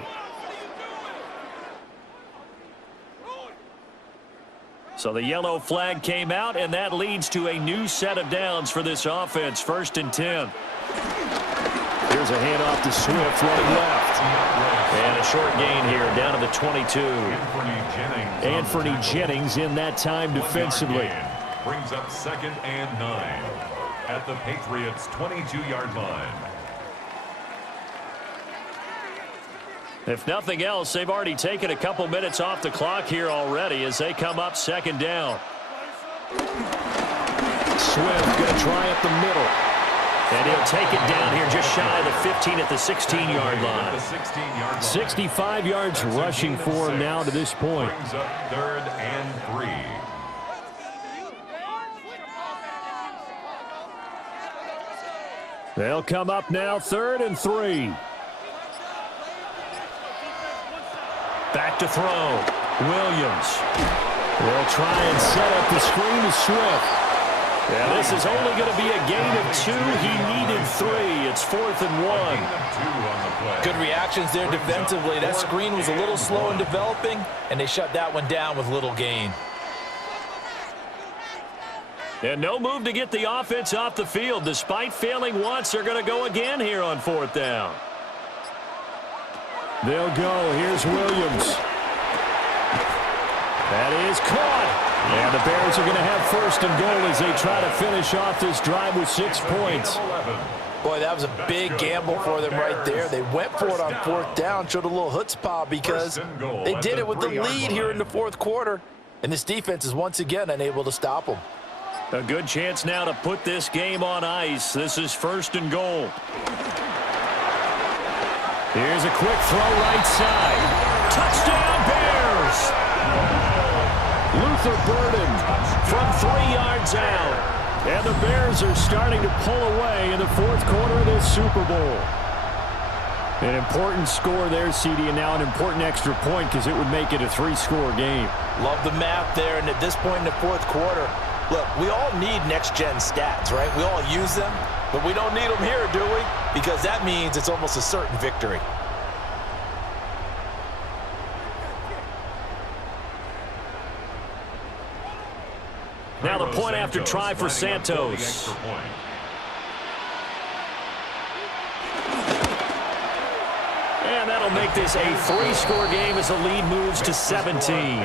So the yellow flag came out, and that leads to a new set of downs for this offense. 1st and 10. Here's a handoff to Swift running left. And a short gain here down to the 22. Anthony Jennings in that time defensively. Brings up 2nd and 9 at the Patriots' 22-yard line. If nothing else, they've already taken a couple minutes off the clock here already as they come up 2nd down. Swift going to try up the middle. And he'll take it down here just shy of the 15 at the 16-yard line. 65 yards rushing for him now to this point. Brings up 3rd and 3. They'll come up now 3rd and 3. Back to throw. Williams. They'll try and set up the screen to Swift. Yeah, this is only going to be a gain of 2. He needed 3. It's 4th and 1. Good reactions there defensively. That screen was a little slow in developing, and they shut that one down with little gain. And no move to get the offense off the field. Despite failing once, they're going to go again here on 4th down. They'll go. Here's Williams. That is caught. And the Bears are going to have 1st and goal as they try to finish off this drive with 6 points. Boy, that was a big gamble for them right there. They went for it on 4th down, showed a little chutzpah because they did it with the lead here in the 4th quarter. And this defense is once again unable to stop them. A good chance now to put this game on ice. This is 1st and goal. Here's a quick throw right side. Touchdown, Bears! Luther Burden from 3 yards out. And the Bears are starting to pull away in the 4th quarter of this Super Bowl. An important score there, CD, and now an important extra point because it would make it a 3-score game. Love the math there, and at this point in the 4th quarter, look, we all need next-gen stats, right? We all use them, but we don't need them here, do we? Because that means it's almost a certain victory. Now the point after try for Santos. And that'll make this a 3-score game as the lead moves to 17.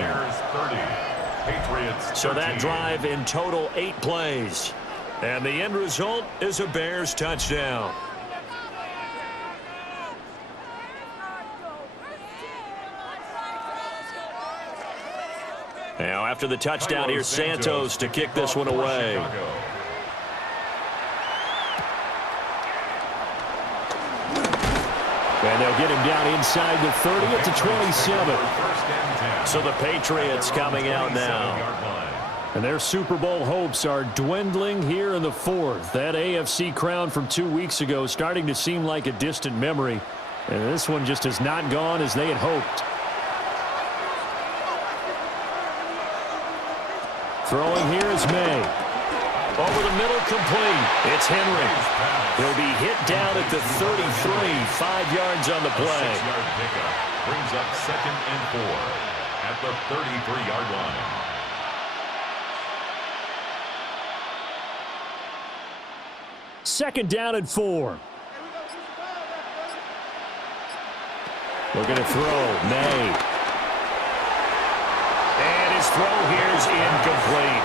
So that drive in total 8 plays. And the end result is a Bears touchdown. Now after the touchdown, here's Santos to kick this one away. And they'll get him down inside the 30 at the 27. So the Patriots coming out now. And their Super Bowl hopes are dwindling here in the 4th. That AFC crown from 2 weeks ago starting to seem like a distant memory. And this one just has not gone as they had hoped. Throwing here is May. Over the middle, complete. It's Henry. He'll be hit down at the 33, 5 yards on the play. 6-yard pickup brings up 2nd and 4 at the 33-yard line. Second down and 4. We're going to throw. May. And his throw here is incomplete.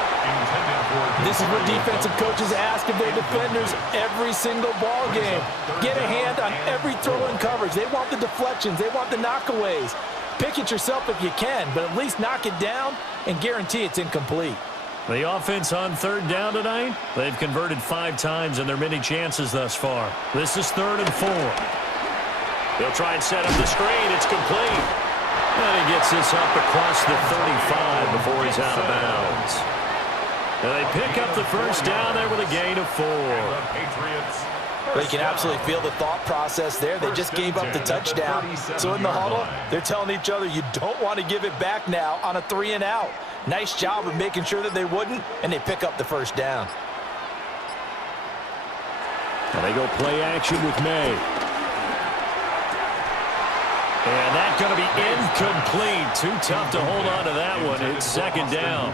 This is what defensive coaches ask of their defenders every single ball game. Get a hand on every throw in coverage. They want the deflections. They want the knockaways. Pick it yourself if you can, but at least knock it down and guarantee it's incomplete. The offense on 3rd down tonight, they've converted 5 times in their many chances thus far. This is 3rd and 4. They'll try and set up the screen. It's complete. And he gets this up across the 35 before he's out of bounds. And they pick up the first down there with a gain of 4. Well, you can absolutely feel the thought process there. They just gave up the touchdown. So in the huddle, they're telling each other, you don't want to give it back now on a 3-and-out. Nice job of making sure that they wouldn't, and they pick up the first down. And they go play action with May. And that going to be incomplete. Too tough to hold on to that one. It's second down.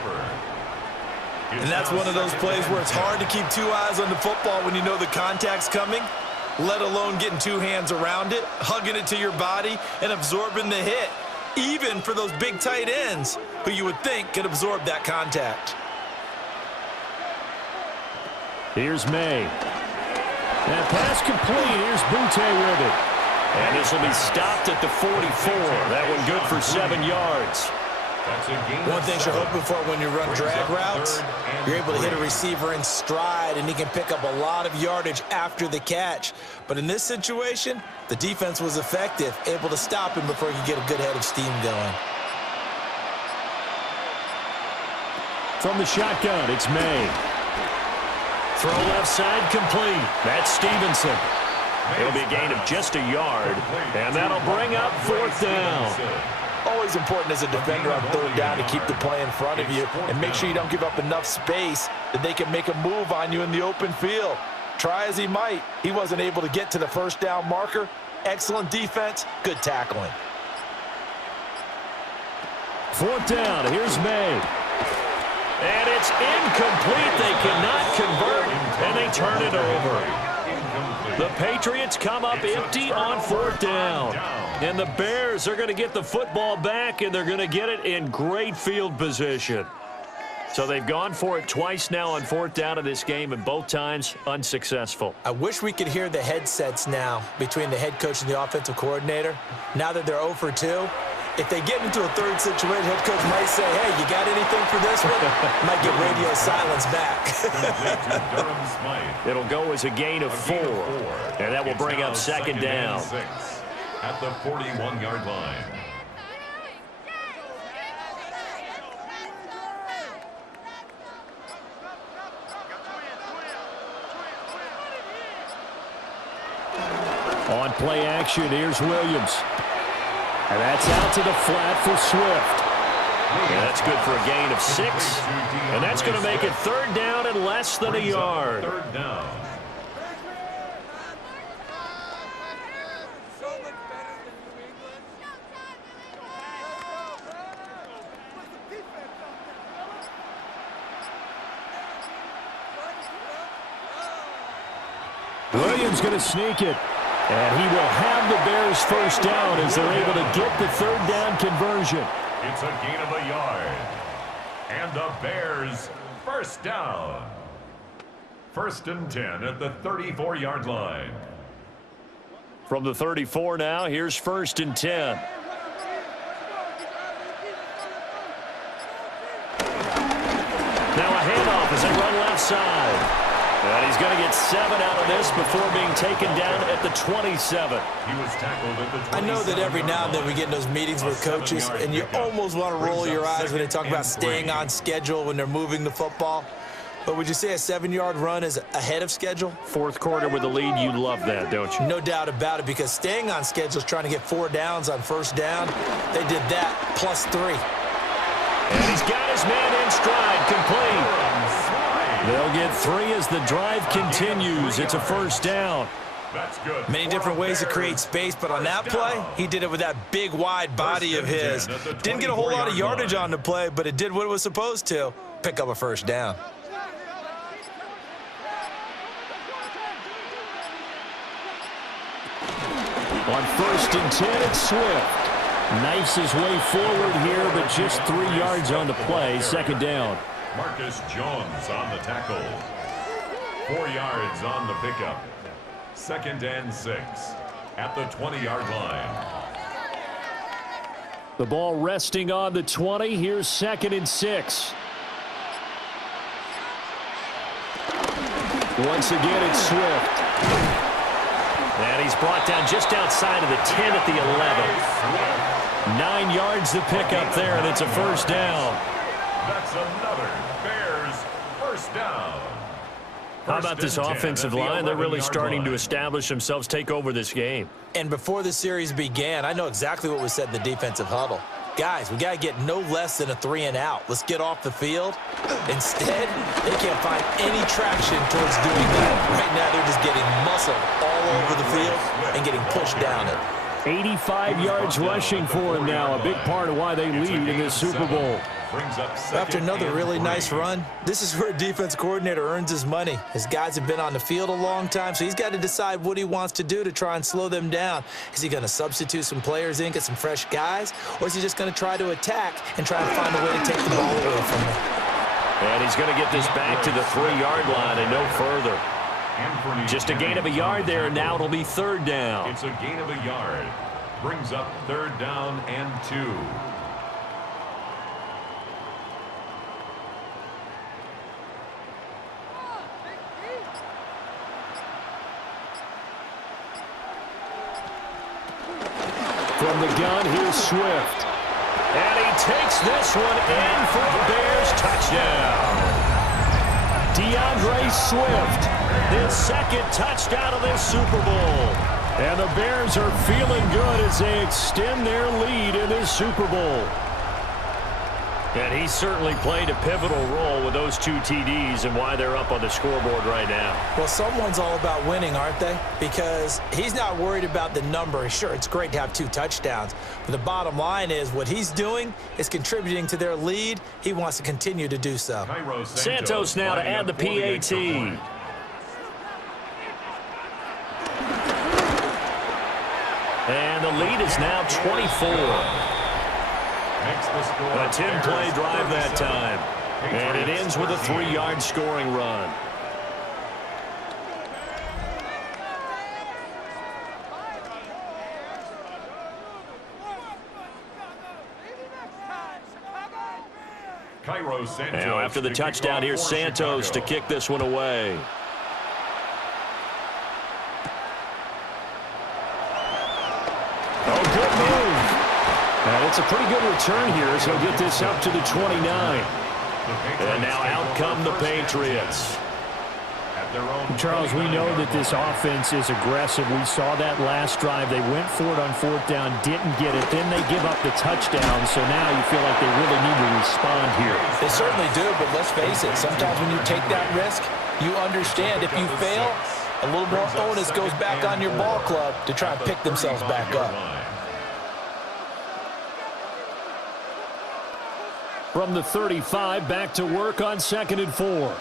And that's one of those plays where it's hard to keep two eyes on the football when you know the contact's coming, let alone getting two hands around it, hugging it to your body, and absorbing the hit, even for those big tight ends who you would think could absorb that contact. Here's May. That pass complete. Here's Butte with it. And this will be stopped at the 44. That one good for 7 yards. One thing you're hoping for when you run drag routes, you're able to hit a receiver in stride, and he can pick up a lot of yardage after the catch. But in this situation, the defense was effective, able to stop him before he could get a good head of steam going. From the shotgun, it's May. Throw left side complete. That's Stevenson. It'll be a gain of just a yard, and that'll bring up fourth down. Always important as a defender on third down to keep the play in front of you and make sure you don't give up enough space that they can make a move on you in the open field. Try as he might, he wasn't able to get to the first down marker. Excellent defense, good tackling. Fourth down, here's May. And it's incomplete. They cannot convert, and they turn it over. The Patriots come up empty on fourth down. And the Bears are going to get the football back, and they're going to get it in great field position. So they've gone for it twice now on fourth down in this game, and both times unsuccessful. I wish we could hear the headsets now between the head coach and the offensive coordinator. Now that they're 0 for 2, if they get into a third situation, head coach might say, hey, you got anything for this one? Might get radio silence back. It'll go as a gain of 4, and that will bring up second down. At the 41-yard line. On play action, here's Williams. And that's out to the flat for Swift. And that's good for a gain of 6. And that's going to make it third down and less than a yard. Third down. Williams going to sneak it. And he will have the Bears first down as they're able to get the third down conversion. It's a gain of a yard. And the Bears first down. First and 10 at the 34-yard line. From the 34 now, here's first and 10. Now a handoff as they run left side. And he's going to get 7 out of this before being taken down at the 27. He was tackled at the 27. I know that every now and then we get in those meetings with coaches, and you almost want to roll your eyes when they talk about staying on schedule when they're moving the football. But would you say a 7-yard run is ahead of schedule? Fourth quarter with the lead, you love that, don't you? No doubt about it, because staying on schedule is trying to get 4 downs on first down. They did that plus 3. And he's got his man in stride, complete. They'll get 3 as the drive continues. It's a first down. That's good. Many different ways to create space, but on that play, he did it with that big, wide body of his. Didn't get a whole lot of yardage on the play, but it did what it was supposed to, pick up a first down. On first and 10, it's Swift. Knifes his way forward here, but just 3 yards on the play. Second down. Marcus Jones on the tackle. 4 yards on the pickup. Second and 6 at the 20-yard line. The ball resting on the 20. Here's second and 6. Once again, it's Swift. And he's brought down just outside of the 10 at the 11. 9 yards to pick up there, and it's a first down. That's another Bears first down. How about this offensive line? They're really starting to establish themselves, take over this game. And before the series began, I know exactly what was said in the defensive huddle. Guys, we got to get no less than a 3-and-out. Let's get off the field. Instead, they can't find any traction towards doing that. Right now, they're just getting muscled all over the field and getting pushed down it. 85 yards rushing for him now, a big part of why they lead in this Super Bowl. After another really nice run, this is where a defense coordinator earns his money. His guys have been on the field a long time, so he's got to decide what he wants to do to try and slow them down. Is he going to substitute some players in, get some fresh guys, or is he just going to try to attack and try and find a way to take the ball away from them? And he's going to get this back to the 3-yard line and no further. Just a gain of a yard there, and now it'll be 3rd down. It's a gain of a yard. Brings up 3rd down and 2. From the gun, here's Swift. And he takes this one in for a Bears touchdown. DeAndre Swift, his 2nd touchdown of this Super Bowl. And the Bears are feeling good as they extend their lead in this Super Bowl. And he certainly played a pivotal role with those 2 TDs and why they're up on the scoreboard right now. Well, someone's all about winning, aren't they? Because he's not worried about the number. Sure, it's great to have 2 touchdowns. But the bottom line is what he's doing is contributing to their lead. He wants to continue to do so. Santos now to add the PAT. And the lead is now 24. A 10-play drive that time. And it ends with a 3-yard scoring run. Now after the touchdown, here's Santos to kick this one away. Oh, good move. And it's a pretty good return here as he'll get this up to the 29. And now out come the Patriots. Charles, we know that this offense is aggressive. We saw that last drive. They went for it on 4th down, didn't get it. Then they give up the touchdown, so now you feel like they really need to respond here. They certainly do, but let's face it. Sometimes when you take that risk, you understand if you fail, a little more onus goes back on your ball club to try and pick themselves back up. From the 35, back to work on 2nd and 4.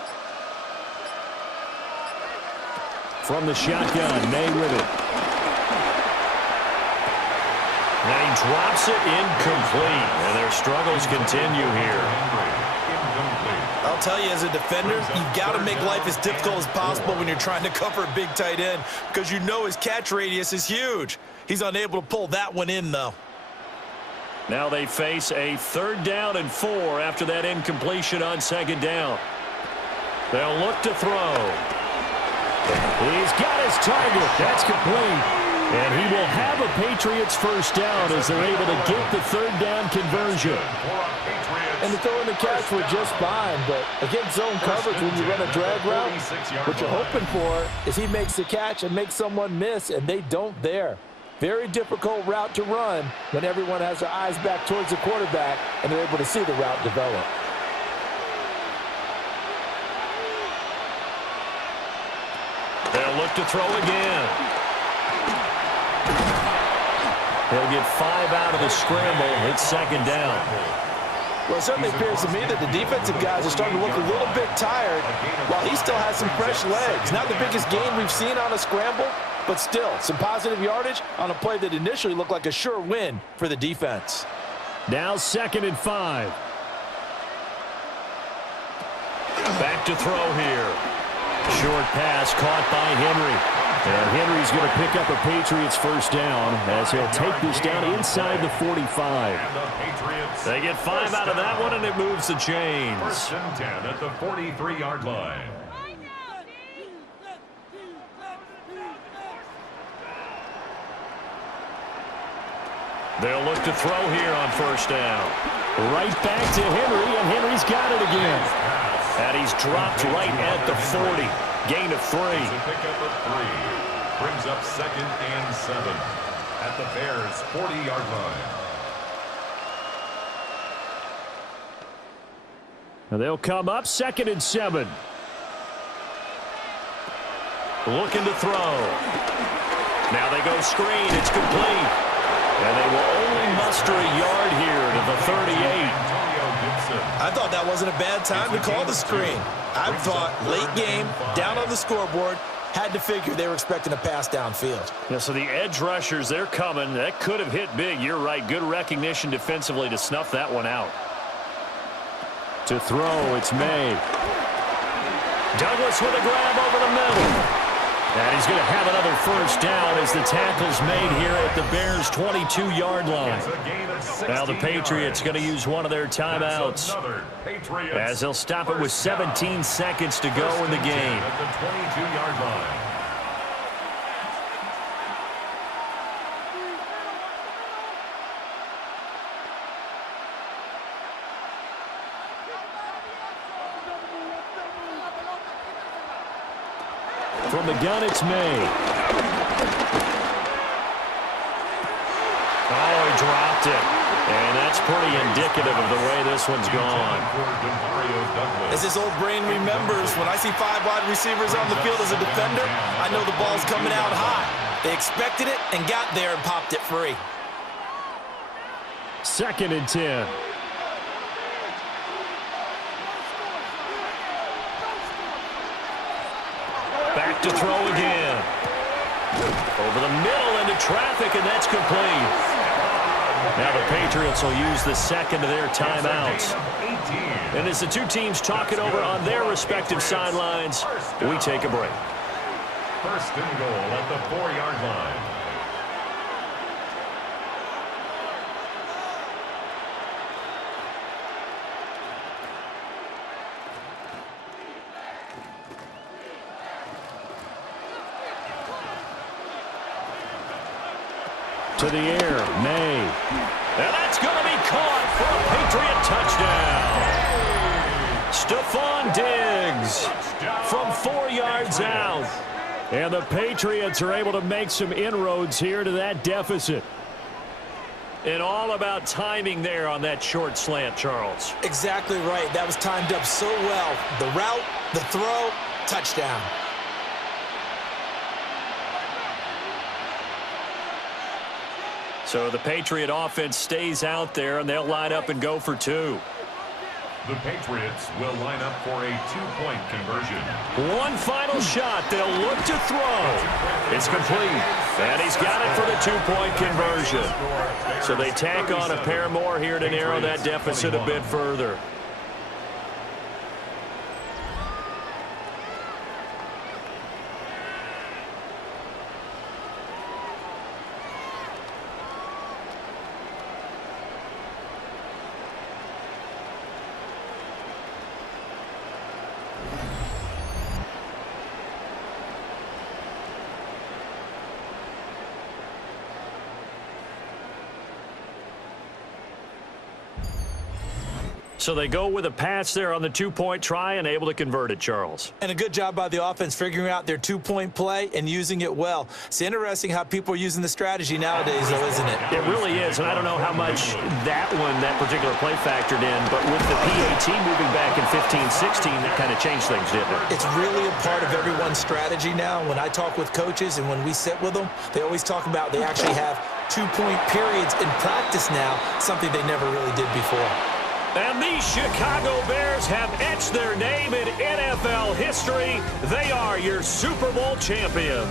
From the shotgun, May with it. And he drops it incomplete. And their struggles continue here. I'll tell you, as a defender, you've got to make life as difficult as possible when you're trying to cover a big tight end because you know his catch radius is huge. He's unable to pull that one in, though. Now they face a 3rd down and 4 after that incompletion on 2nd down. They'll look to throw. He's got his target. That's complete. And he will have a Patriots 1st down as they're able to get the 3rd down conversion. And the throw in the catch were just fine, but against zone coverage when you run a drag route, what you're hoping for is he makes the catch and makes someone miss, and they don't there. Very difficult route to run when everyone has their eyes back towards the quarterback and they're able to see the route develop. They'll look to throw again. He'll get 5 out of the scramble. It's 2nd down. Well, it certainly appears to me that the defensive guys are starting to look a little bit tired while he still has some fresh legs. Not the biggest gain we've seen on a scramble, but still some positive yardage on a play that initially looked like a sure win for the defense. Now 2nd and 5. Back to throw here. Short pass caught by Henry. And Henry's going to pick up a Patriots 1st down as he'll take this down inside the 45. They get 5 out of that one, and it moves the chains. 1st and 10 at the 43-yard line. They'll look to throw here on 1st down. Right back to Henry, and Henry's got it again. And he's dropped right at the 40. Gain of 3. Pick up of 3. Brings up 2nd and 7 at the Bears' 40-yard line. And they'll come up 2nd and 7. Looking to throw. Now they go screen. It's complete. And they will only muster a yard here to the 38. I thought that wasn't a bad time to call the screen. I thought late game, down on the scoreboard, had to figure they were expecting a pass downfield. Yeah, so the edge rushers, they're coming. That could have hit big. You're right. Good recognition defensively to snuff that one out. To throw, it's May. Douglas with a grab over the middle. And he's going to have another first down as the tackle's made here at the Bears' 22-yard line. Now the Patriots going to use one of their timeouts as they'll stop it with 17 seconds to go in the game. At the 22-yard line. From the gun, it's May. Oh, he dropped it. And that's pretty indicative of the way this one's gone. As this old brain remembers, when I see 5 wide receivers on the field as a defender, I know the ball's coming out high. They expected it and got there and popped it free. 2nd and 10. Back to throw again. Over the middle into traffic, and that's complete. Now the Patriots will use the second of their timeouts. And as the two teams talk it over on their respective sidelines, we take a break. 1st and goal at the 4-yard line. To the air, May. And that's going to be caught for a Patriot touchdown. Stephon Diggs from 4 yards out. And the Patriots are able to make some inroads here to that deficit. And all about timing there on that short slant, Charles. Exactly right. That was timed up so well. The route, the throw, touchdown. So the Patriot offense stays out there, and they'll line up and go for 2. The Patriots will line up for a 2-point conversion. One final shot. They'll look to throw. It's complete. And he's got it for the 2-point conversion. So they tack on a pair more here to narrow that deficit a bit further. So they go with a pass there on the 2-point try and able to convert it, Charles. And a good job by the offense figuring out their 2-point play and using it well. It's interesting how people are using the strategy nowadays, though, isn't it? It really is, and I don't know how much that particular play factored in, but with the PAT moving back in 15-16, that kind of changed things, didn't it? It's really a part of everyone's strategy now. When I talk with coaches and when we sit with them, they always talk about they actually have 2-point periods in practice now, something they never really did before. And the Chicago Bears have etched their name in NFL history. They are your Super Bowl champions.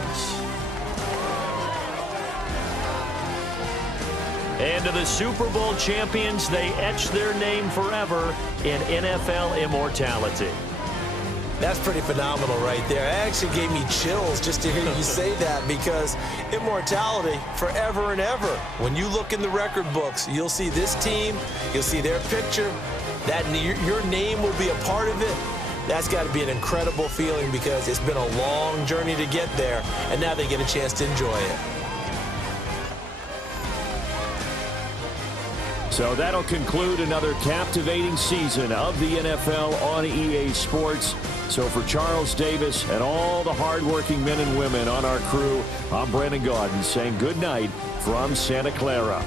And to the Super Bowl champions, they etch their name forever in NFL immortality. That's pretty phenomenal right there. It actually gave me chills just to hear you say that, because immortality forever and ever. When you look in the record books, you'll see this team, you'll see their picture, that your name will be a part of it. That's got to be an incredible feeling, because it's been a long journey to get there, and now they get a chance to enjoy it. So that'll conclude another captivating season of the NFL on EA Sports. So for Charles Davis and all the hardworking men and women on our crew, I'm Brandon Gaudin saying good night from Santa Clara.